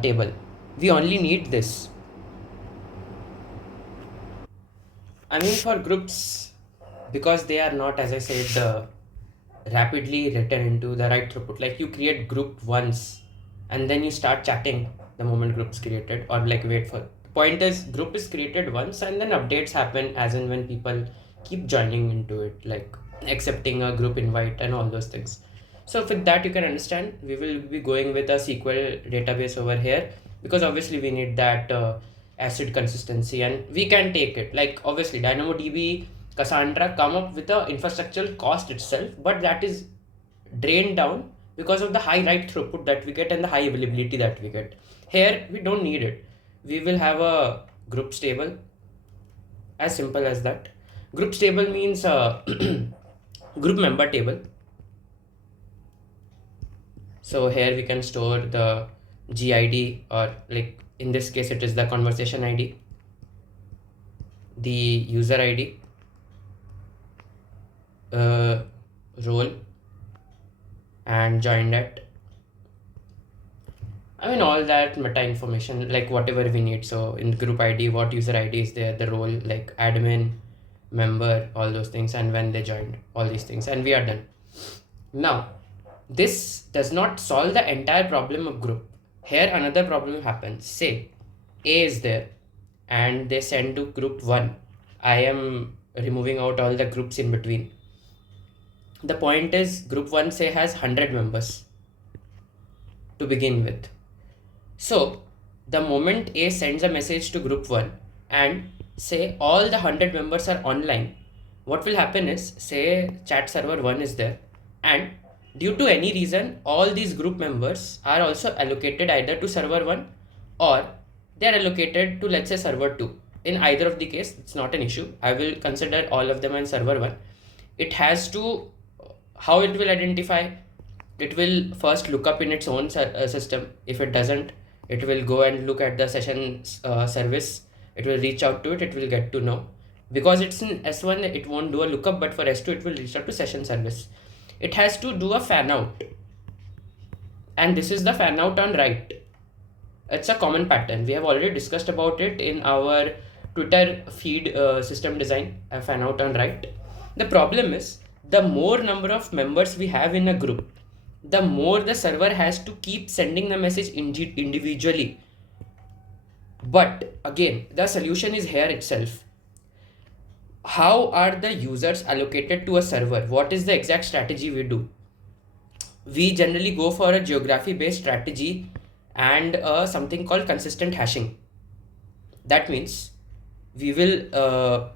table. We only need this. I mean, for groups, because they are not, as I said, rapidly written into the right throughput. Like you create group once and then you start chatting the moment group's created, or like wait for. Point is, group is created once and then updates happen as and when people keep joining into it, like accepting a group invite and all those things. So with that, you can understand we will be going with a SQL database over here, because obviously we need that acid consistency and we can take it. Like obviously DynamoDB, Cassandra come up with the infrastructural cost itself, but that is drained down because of the high write throughput that we get and the high availability that we get. Here we don't need it. We will have a groups table, as simple as that. Groups table means group member table. So here we can store the GID, or like in this case it is the conversation ID, the user ID, role, and joined at. I mean all that meta information, like whatever we need. So in group ID, what user ID is there, the role like admin, member, all those things, and when they joined, all these things, and we are done. Now, this does not solve the entire problem of group. Here another problem happens. Say A is there and they send to group 1. I am removing out all the groups in between. The point is group 1 say has 100 members to begin with. So the moment A sends a message to group 1 and say all the 100 members are online, what will happen is, say chat server 1 is there, and due to any reason all these group members are also allocated either to server 1 or they are allocated to, let's say, server 2. In either of the case, it's not an issue. I will consider all of them on server 1. It has to, how it will identify, it will first look up in its own system. If it doesn't, it will go and look at the session service. It will reach out to it. It will get to know. Because it's in S1, it won't do a lookup, but for S2, it will reach out to session service. It has to do a fan out. And this is the fan out on write. It's a common pattern. We have already discussed about it in our Twitter feed system design, fan out on right. The problem is the more number of members we have in a group, the more the server has to keep sending the message individually. But again, the solution is here itself. How are the users allocated to a server? What is the exact strategy we do? We generally go for a geography based strategy and something called consistent hashing. That means we will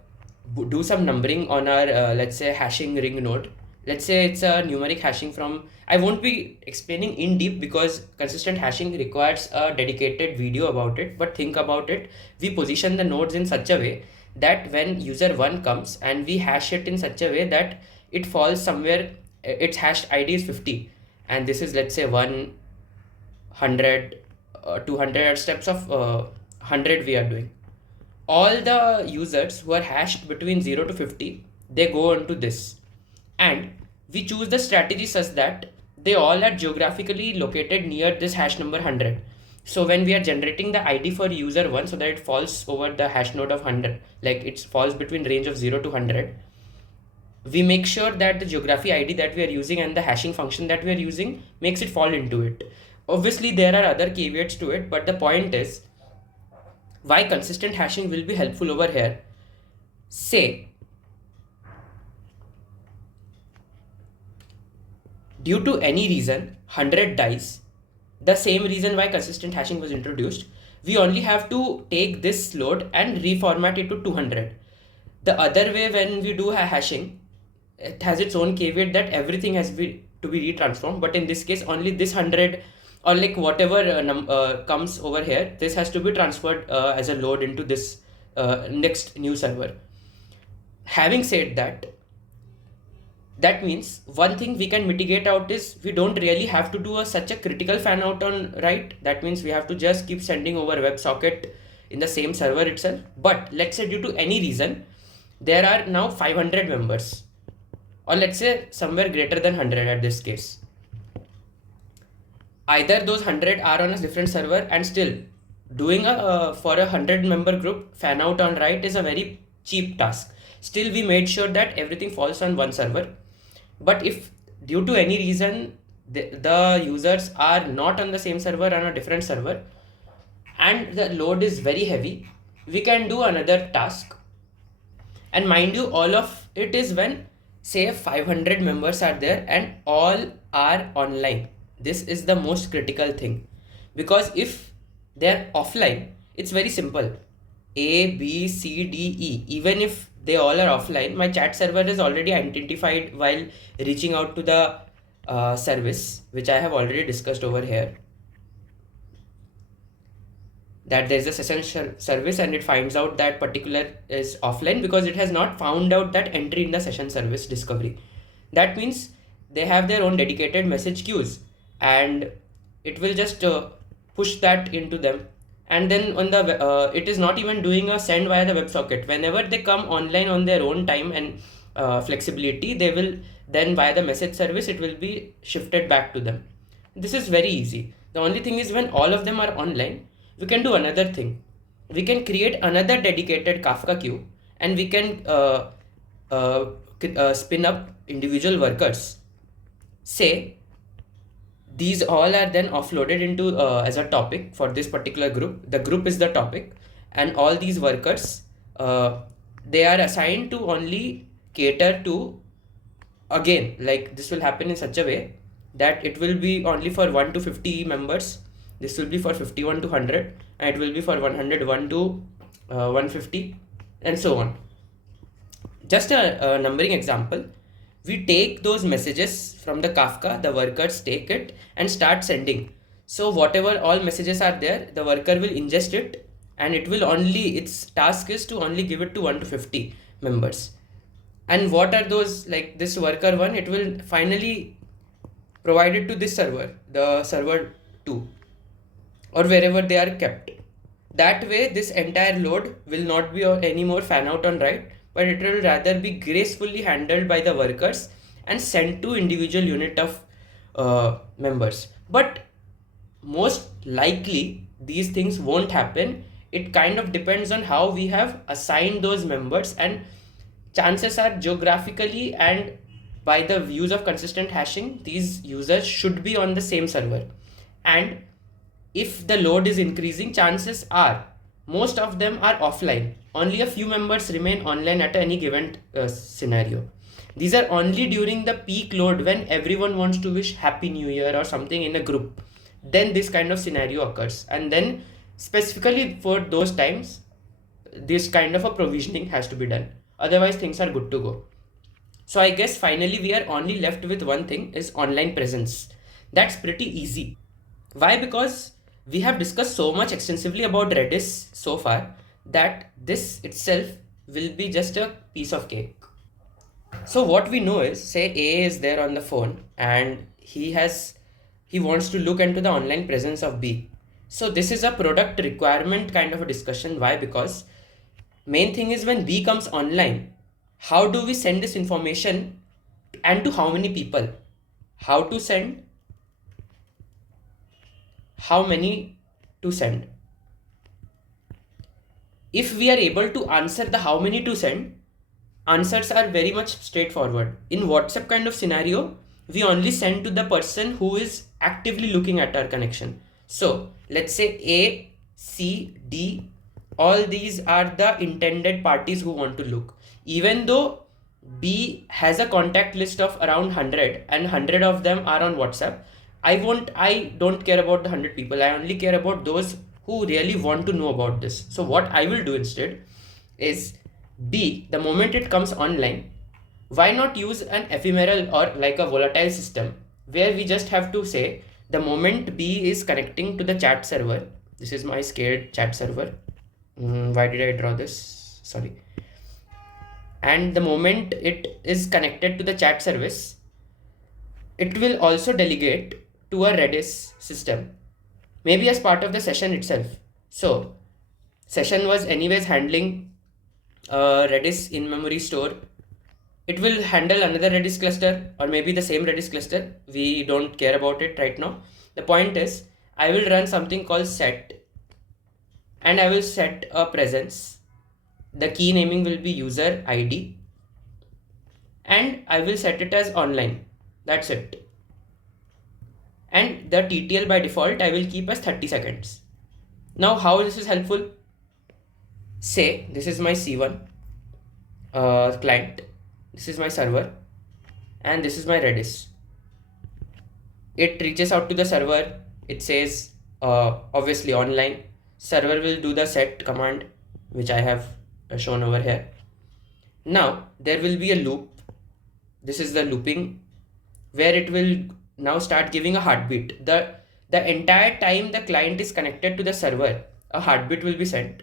do some numbering on our let's say hashing ring node. Let's say it's a numeric hashing from, I won't be explaining in deep because consistent hashing requires a dedicated video about it, but think about it. We position the nodes in such a way that when user 1 comes and we hash it in such a way that it falls somewhere, its hashed id is 50, and this is let's say 100 200 steps of 100 we are doing. All the users who are hashed between 0 to 50, they go onto this, and we choose the strategy such that they all are geographically located near this hash number 100. So when we are generating the id for user 1 so that it falls over the hash node of 100, like it falls between range of 0 to 100, we make sure that the geography id that we are using and the hashing function that we are using makes it fall into it. Obviously there are other caveats to it, but the point is why consistent hashing will be helpful over here. Say due to any reason 100 dies, the same reason why consistent hashing was introduced, we only have to take this load and reformat it to 200. The other way, when we do hashing, it has its own caveat that everything has to be retransformed, but in this case only this 100 or like whatever comes over here, this has to be transferred as a load into this next new server. Having said that, that means one thing we can mitigate out is we don't really have to do such a critical fan out on write. That means we have to just keep sending over WebSocket in the same server itself. But let's say due to any reason, there are now 500 members, or let's say somewhere greater than 100 at this case. Either those 100 are on a different server, and still doing for a 100 member group fan out on write is a very cheap task. Still we made sure that everything falls on one server. But if due to any reason the users are not on the same server, on a different server, and the load is very heavy, we can do another task. And mind you, all of it is when say 500 members are there and all are online. This is the most critical thing, because if they're offline, it's very simple. A, B, C, D, E. Even if they all are offline, my chat server is already identified while reaching out to the service, which I have already discussed over here. That there's a session service and it finds out that particular is offline because it has not found out that entry in the session service discovery. That means they have their own dedicated message queues, and it will just push that into them. And then on the it is not even doing a send via the WebSocket. Whenever they come online on their own time and flexibility, they will then via the message service, it will be shifted back to them. This is very easy. The only thing is when all of them are online, we can do another thing. We can create another dedicated Kafka queue, and we can spin up individual workers. Say these all are then offloaded into as a topic for this particular group. The group is the topic, and all these workers they are assigned to only cater to, again, like this will happen in such a way that it will be only for 1 to 50 members. This will be for 51 to 100, and it will be for 101 to 150, and so on. Just a numbering example. We take those messages from the Kafka, the workers take it and start sending. So whatever all messages are there, the worker will ingest it, and it will only, its task is to only give it to 1 to 50 members. And what are those, like this worker 1, it will finally provide it to this server, the server 2, or wherever they are kept. That way this entire load will not be any more fan out on write, but it will rather be gracefully handled by the workers and sent to individual unit of members. But most likely these things won't happen It kind of depends on how we have assigned those members, and chances are geographically and by the use of consistent hashing, these users should be on the same server. And if the load is increasing, chances are most of them are offline. Only a few members remain online at any given scenario. These are only during the peak load when everyone wants to wish Happy New Year or something in a group. Then this kind of scenario occurs. And then specifically for those times, this kind of a provisioning has to be done. Otherwise, things are good to go. So I guess finally we are only left with one thing, is online presence. That's pretty easy. Why? Because we have discussed so much extensively about Redis so far that this itself will be just a piece of cake. So what we know is, say A is there on the phone and he wants to look into the online presence of B. So this is a product requirement kind of a discussion. Why? Because main thing is, when B comes online, how do we send this information and to how many people? How to send? How many to send? If we are able to answer the how many to send, answers are very much straightforward. In WhatsApp kind of scenario, we only send to the person who is actively looking at our connection. So let's say A, C, D, all these are the intended parties who want to look. Even though B has a contact list of around 100 and 100 of them are on WhatsApp, I don't care about the 100 people. I only care about those who really want to know about this. So what I will do instead is, B, the moment it comes online, why not use an ephemeral or like a volatile system where we just have to say the moment B is connecting to the chat server. This is my scared chat server. Why did I draw this? Sorry. And the moment it is connected to the chat service, it will also delegate to a Redis system, maybe as part of the session itself. So session was anyways handling Redis in-memory store. It will handle another Redis cluster or maybe the same Redis cluster. We don't care about it right now. The point is, I will run something called set and I will set a presence. The key naming will be user ID and I will set it as online. That's it. And the TTL by default I will keep as 30 seconds. Now how this is helpful? Say this is my C1 client, this is my server, and this is my Redis. It reaches out to the server. It says obviously online. Server will do the set command, which I have shown over here. Now there will be a loop. This is the looping where it will now start giving a heartbeat. The entire time the client is connected to the server, a heartbeat will be sent.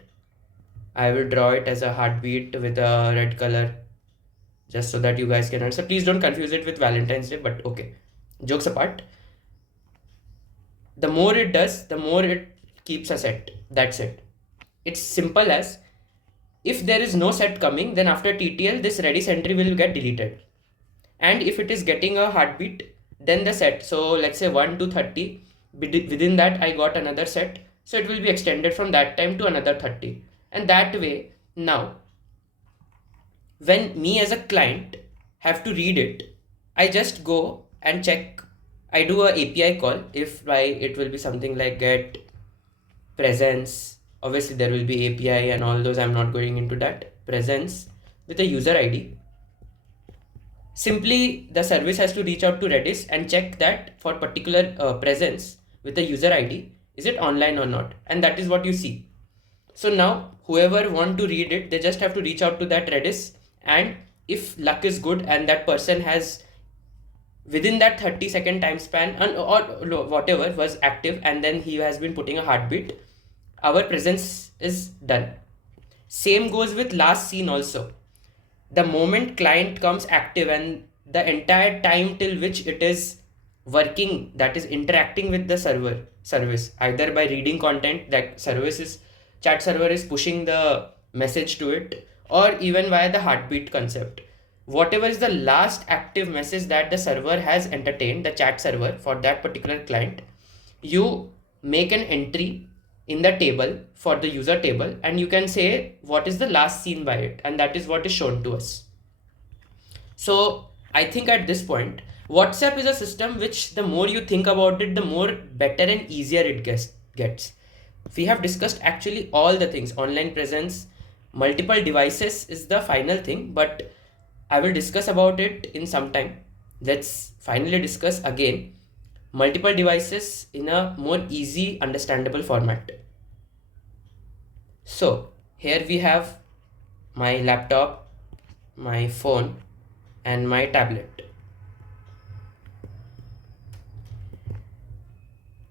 I will draw it as a heartbeat with a red color just so that you guys can understand. Please don't confuse it with Valentine's Day, but okay. Jokes apart. The more it does, the more it keeps a set. That's it. It's simple as, if there is no set coming, then after TTL, this Redis entry will get deleted. And if it is getting a heartbeat, then the set. So let's say 1 to 30. Within that, I got another set. So it will be extended from that time to another 30. And that way, now, when me as a client have to read it, I just go and check. I do a API call. If it will be something like get presence. Obviously, there will be API and all those. I'm not going into that. Presence with a user ID. Simply, the service has to reach out to Redis and check that for particular presence with the user ID, is it online or not? And that is what you see. So now, whoever want to read it, they just have to reach out to that Redis, and if luck is good and that person has within that 30-second time span or whatever was active, and then he has been putting a heartbeat, our presence is done. Same goes with last scene also. The moment client comes active and the entire time till which it is working, that is interacting with the service, either by reading content, that chat server is pushing the message to it, or even via the heartbeat concept. Whatever is the last active message that the server has entertained, the chat server for that particular client, you make an entry in the table for the user table, and you can say what is the last seen by it, and that is what is shown to us. So I think at this point, WhatsApp is a system which the more you think about it, the more better and easier it gets. We have discussed actually all the things. Online presence, multiple devices is the final thing, but I will discuss about it in some time. Let's finally discuss again multiple devices in a more easy understandable format. So here we have my laptop, my phone, and my tablet.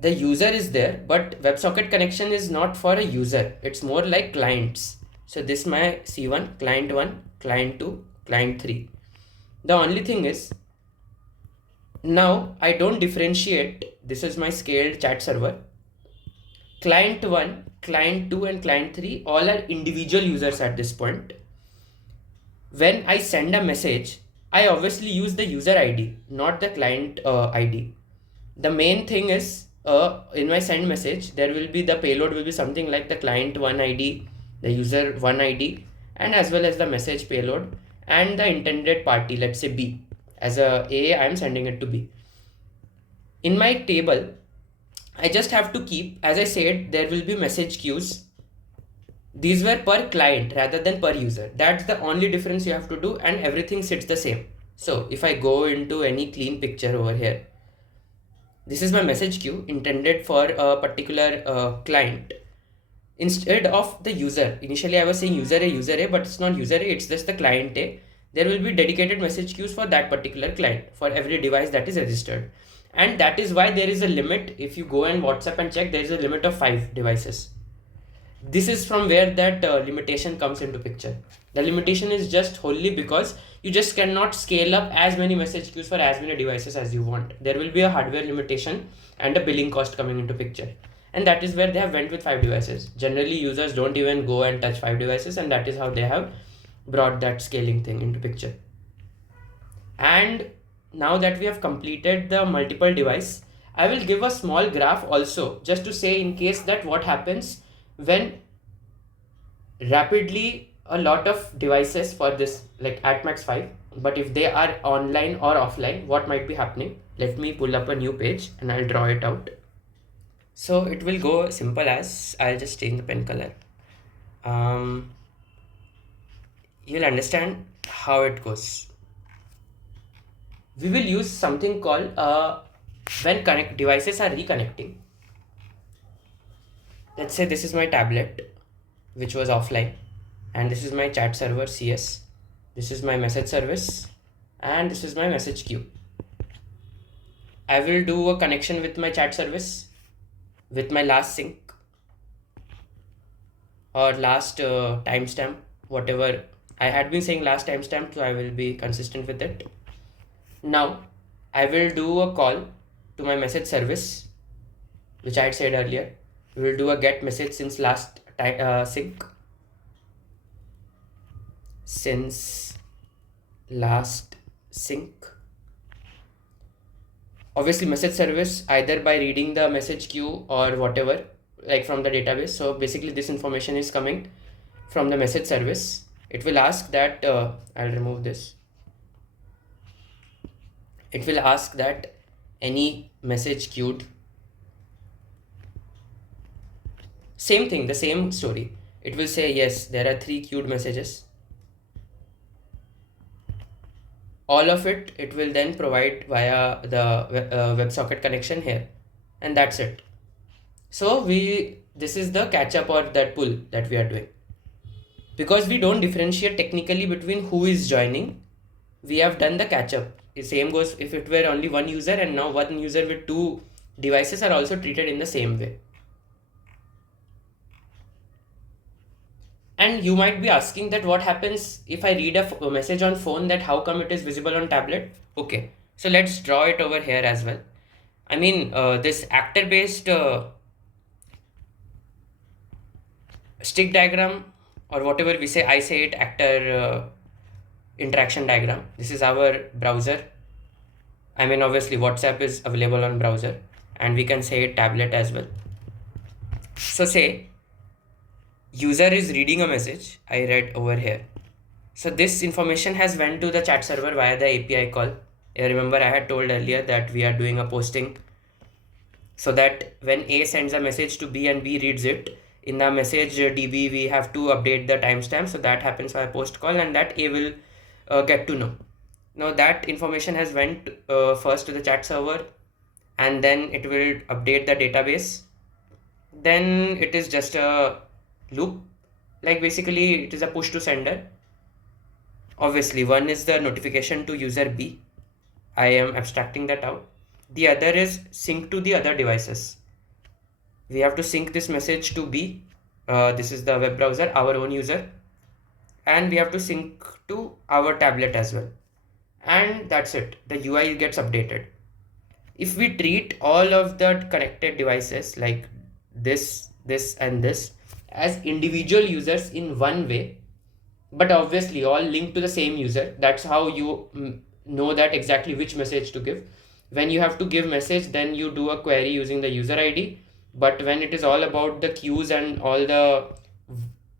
The user is there, but WebSocket connection is not for a user. It's more like clients. So this is my C1, client 1, client 2, client 3. The only thing is, now I don't differentiate. This is my scaled chat server. Client 1, client 2, and client 3 all are individual users at this point. When I send a message, I obviously use the user ID, not the client ID. The main thing is, in my send message, there will be the payload will be something like the client 1 ID, the user 1 ID, and as well as the message payload and the intended party, let's say B. As a I am sending it to B. In my table, I just have to keep, as I said, there will be message queues. These were per client rather than per user. That's the only difference you have to do, and everything sits the same. So if I go into any clean picture over here, this is my message queue intended for a particular client. Instead of the user, initially I was saying user A, but it's not user A, it's just the client A. There will be dedicated message queues for that particular client for every device that is registered. And that is why there is a limit. If you go and WhatsApp and check, there is a limit of 5 devices. This is from where that limitation comes into picture. The limitation is just wholly because you just cannot scale up as many message queues for as many devices as you want. There will be a hardware limitation and a billing cost coming into picture. And that is where they have went with 5 devices. Generally, users don't even go and touch 5 devices, and that is how they have brought that scaling thing into picture. And now that we have completed the multiple device, I will give a small graph also, just to say in case that what happens when rapidly a lot of devices for this, like at max 5, but if they are online or offline, what might be happening. Let me pull up a new page and I'll draw it out. So it will go simple as, I'll just change the pen color. You'll understand how it goes. We will use something called when devices are reconnecting. Let's say this is my tablet, which was offline, and this is my chat server CS. This is my message service, and this is my message queue. I will do a connection with my chat service with my last sync or last timestamp, whatever. I had been saying last timestamp, so I will be consistent with it. Now I will do a call to my message service, which I had said earlier. We will do a get message since last sync. Since last sync. Obviously message service either by reading the message queue or whatever, like from the database. So basically this information is coming from the message service. It will ask that, I'll remove this. It will ask that any message queued. Same thing, the same story. It will say yes, there are 3 queued messages. All of it, it will then provide via the WebSocket connection here, and that's it. So this is the catch up or that pull that we are doing. Because we don't differentiate technically between who is joining, we have done the catch up. The same goes if it were only one user, and now one user with 2 devices are also treated in the same way. And you might be asking that what happens if I read a message on phone, that how come it is visible on tablet? Okay, so let's draw it over here as well. I mean, this actor based stick diagram, or whatever we say, I say it actor interaction diagram. This is our browser. I mean, obviously WhatsApp is available on browser, and we can say it tablet as well. So say user is reading a message I read over here. So this information has went to the chat server via the API call. Remember I had told earlier that we are doing a posting, so that when A sends a message to B and B reads it, in the message DB we have to update the timestamp, so that happens via post call, and that A will get to know. Now that information has went first to the chat server, and then it will update the database. Then it is just a loop, like basically it is a push to sender. Obviously one is the notification to user B, I am abstracting that out. The other is sync to the other devices. We have to sync this message to B. This is the web browser, our own user, and we have to sync to our tablet as well. And that's it. The UI gets updated. If we treat all of the connected devices like this, and this as individual users in one way, but obviously all linked to the same user, that's how you know that exactly which message to give. When you have to give message, then you do a query using the user ID, but when it is all about the queues and all the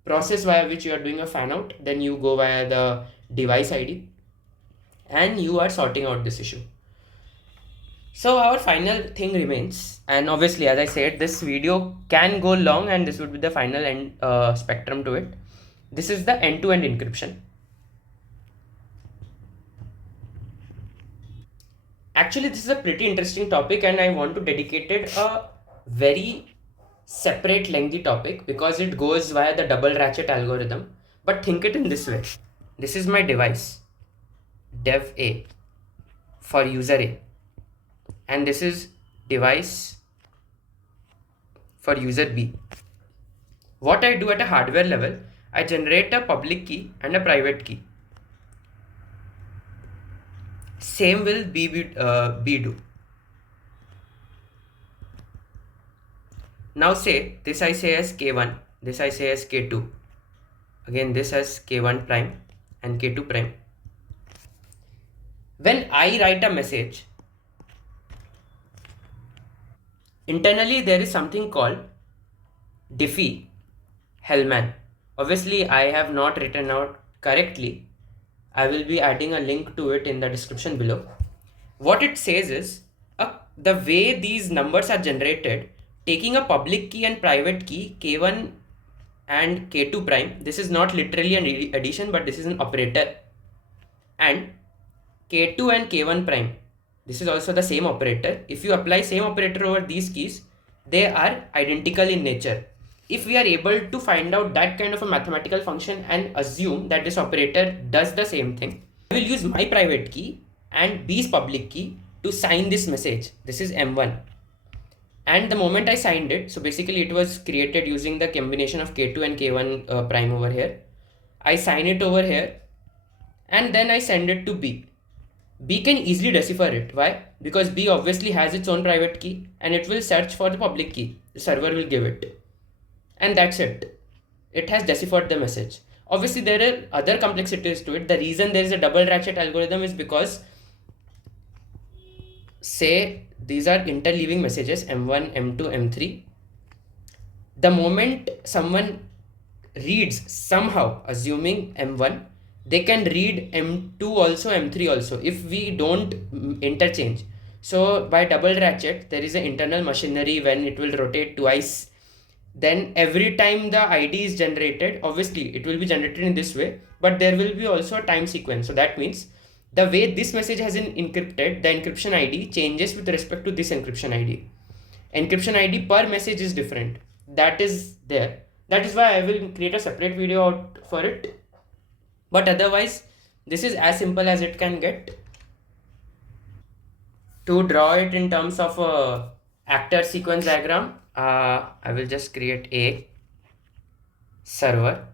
process via which you are doing a fan out, then you go via the device ID and you are sorting out this issue. So our final thing remains, and obviously as I said, this video can go long and this would be the final end spectrum to it. This is the end-to-end encryption. Actually, this is a pretty interesting topic and I want to dedicate it a very separate lengthy topic because it goes via the double ratchet algorithm. But think it in this way. This is my device, dev A for user A, and this is device for user B. What I do at a hardware level, I generate a public key and a private key. Same will B do. Now say this I say as K1, this I say as K2. Again this as K1 prime and K2 prime. When I write a message, internally there is something called Diffie-Hellman. Obviously I have not written out correctly. I will be adding a link to it in the description below. What it says is the way these numbers are generated, taking a public key and private key K1 and K2 prime, this is not literally an addition but this is an operator, and K2 and K1 prime, this is also the same operator. If you apply same operator over these keys, they are identical in nature. If we are able to find out that kind of a mathematical function and assume that this operator does the same thing, I will use my private key and B's public key to sign this message. This is M1. And the moment I signed it, so basically it was created using the combination of K2 and K1 prime over here. I sign it over here and then I send it to B. B can easily decipher it. Why? Because B obviously has its own private key and it will search for the public key. The server will give it. And that's it. It has deciphered the message. Obviously, there are other complexities to it. The reason there is a double ratchet algorithm is because, say, these are interleaving messages M1, M2, M3. The moment someone reads somehow, assuming M1, they can read M2 also, M3 also, if we don't interchange. So by double ratchet, there is an internal machinery when it will rotate twice. Then every time the ID is generated, obviously it will be generated in this way, but there will be also a time sequence. So that means the way this message has been encrypted, the encryption ID changes with respect to this encryption ID. Encryption ID per message is different. That is there. That is why I will create a separate video out for it. But otherwise, this is as simple as it can get. To draw it in terms of a actor sequence diagram, I will just create A server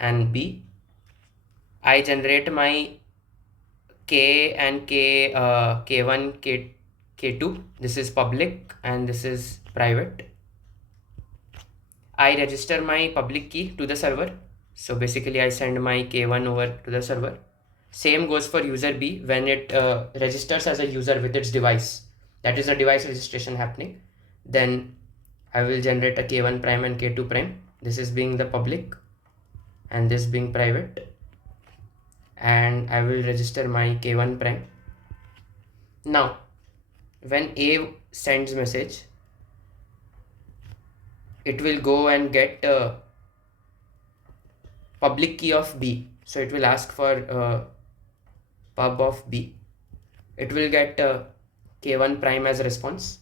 and B. I generate my K and K, K1, K2. This is public and this is private. I register my public key to the server. So basically I send my K1 over to the server. Same goes for user B when it registers as a user with its device. That is a device registration happening. Then I will generate a k1 prime and k2 prime. This is being the public and this being private, and I will register my k1 prime. Now when A sends message, it will go and get public key of B. So it will ask for pub of B. It will get k1 prime as response.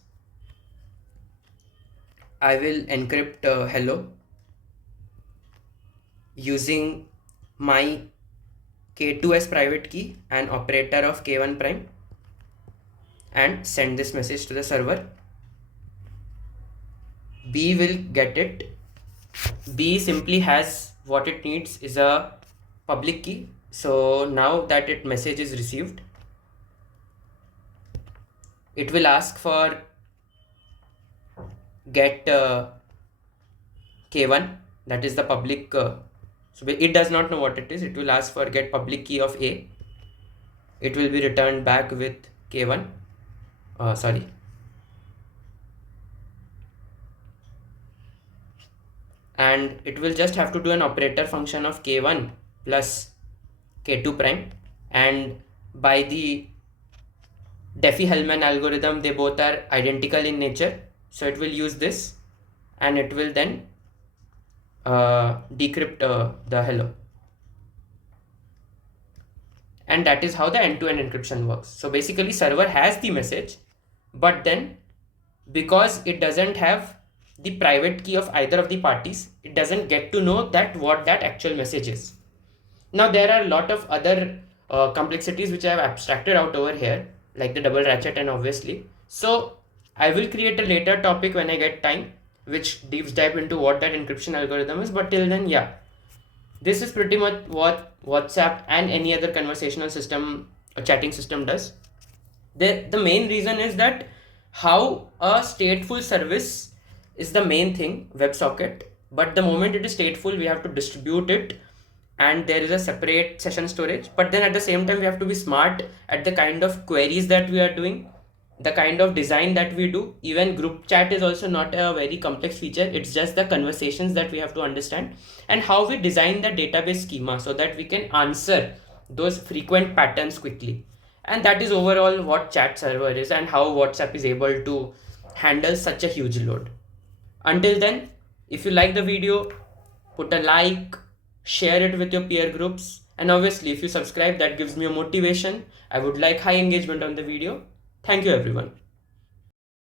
I will encrypt hello using my k2 as private key and operator of k1 prime, and send this message to the server. B will get it. B simply has what it needs is a public key. So now that it message is received, it will ask for get k1, that is the public. So it does not know what it is. It will ask for get public key of A. It will be returned back with k1. And it will just have to do an operator function of k1 plus k2 prime, and by the Diffie-Hellman algorithm, they both are identical in nature, so it will use this and it will then decrypt the hello. And that is how the end-to-end encryption works. So basically server has the message, but then because it doesn't have the private key of either of the parties, it doesn't get to know that what that actual message is. Now there are a lot of other complexities which I have abstracted out over here, like the double ratchet and obviously. So I will create a later topic when I get time, which deep dive into what that encryption algorithm is. But till then, yeah, this is pretty much what WhatsApp and any other conversational system or chatting system does. The main reason is that how a stateful service is the main thing, WebSocket. But the moment it is stateful, we have to distribute it, and there is a separate session storage. But then at the same time, we have to be smart at the kind of queries that we are doing, the kind of design that we do. Even group chat is also not a very complex feature. It's just the conversations that we have to understand, and how we design the database schema so that we can answer those frequent patterns quickly. And that is overall what chat server is and how WhatsApp is able to handle such a huge load. Until then, if you like the video, put a like, share it with your peer groups, and obviously if you subscribe, that gives me a motivation. I would like high engagement on the video. Thank you everyone.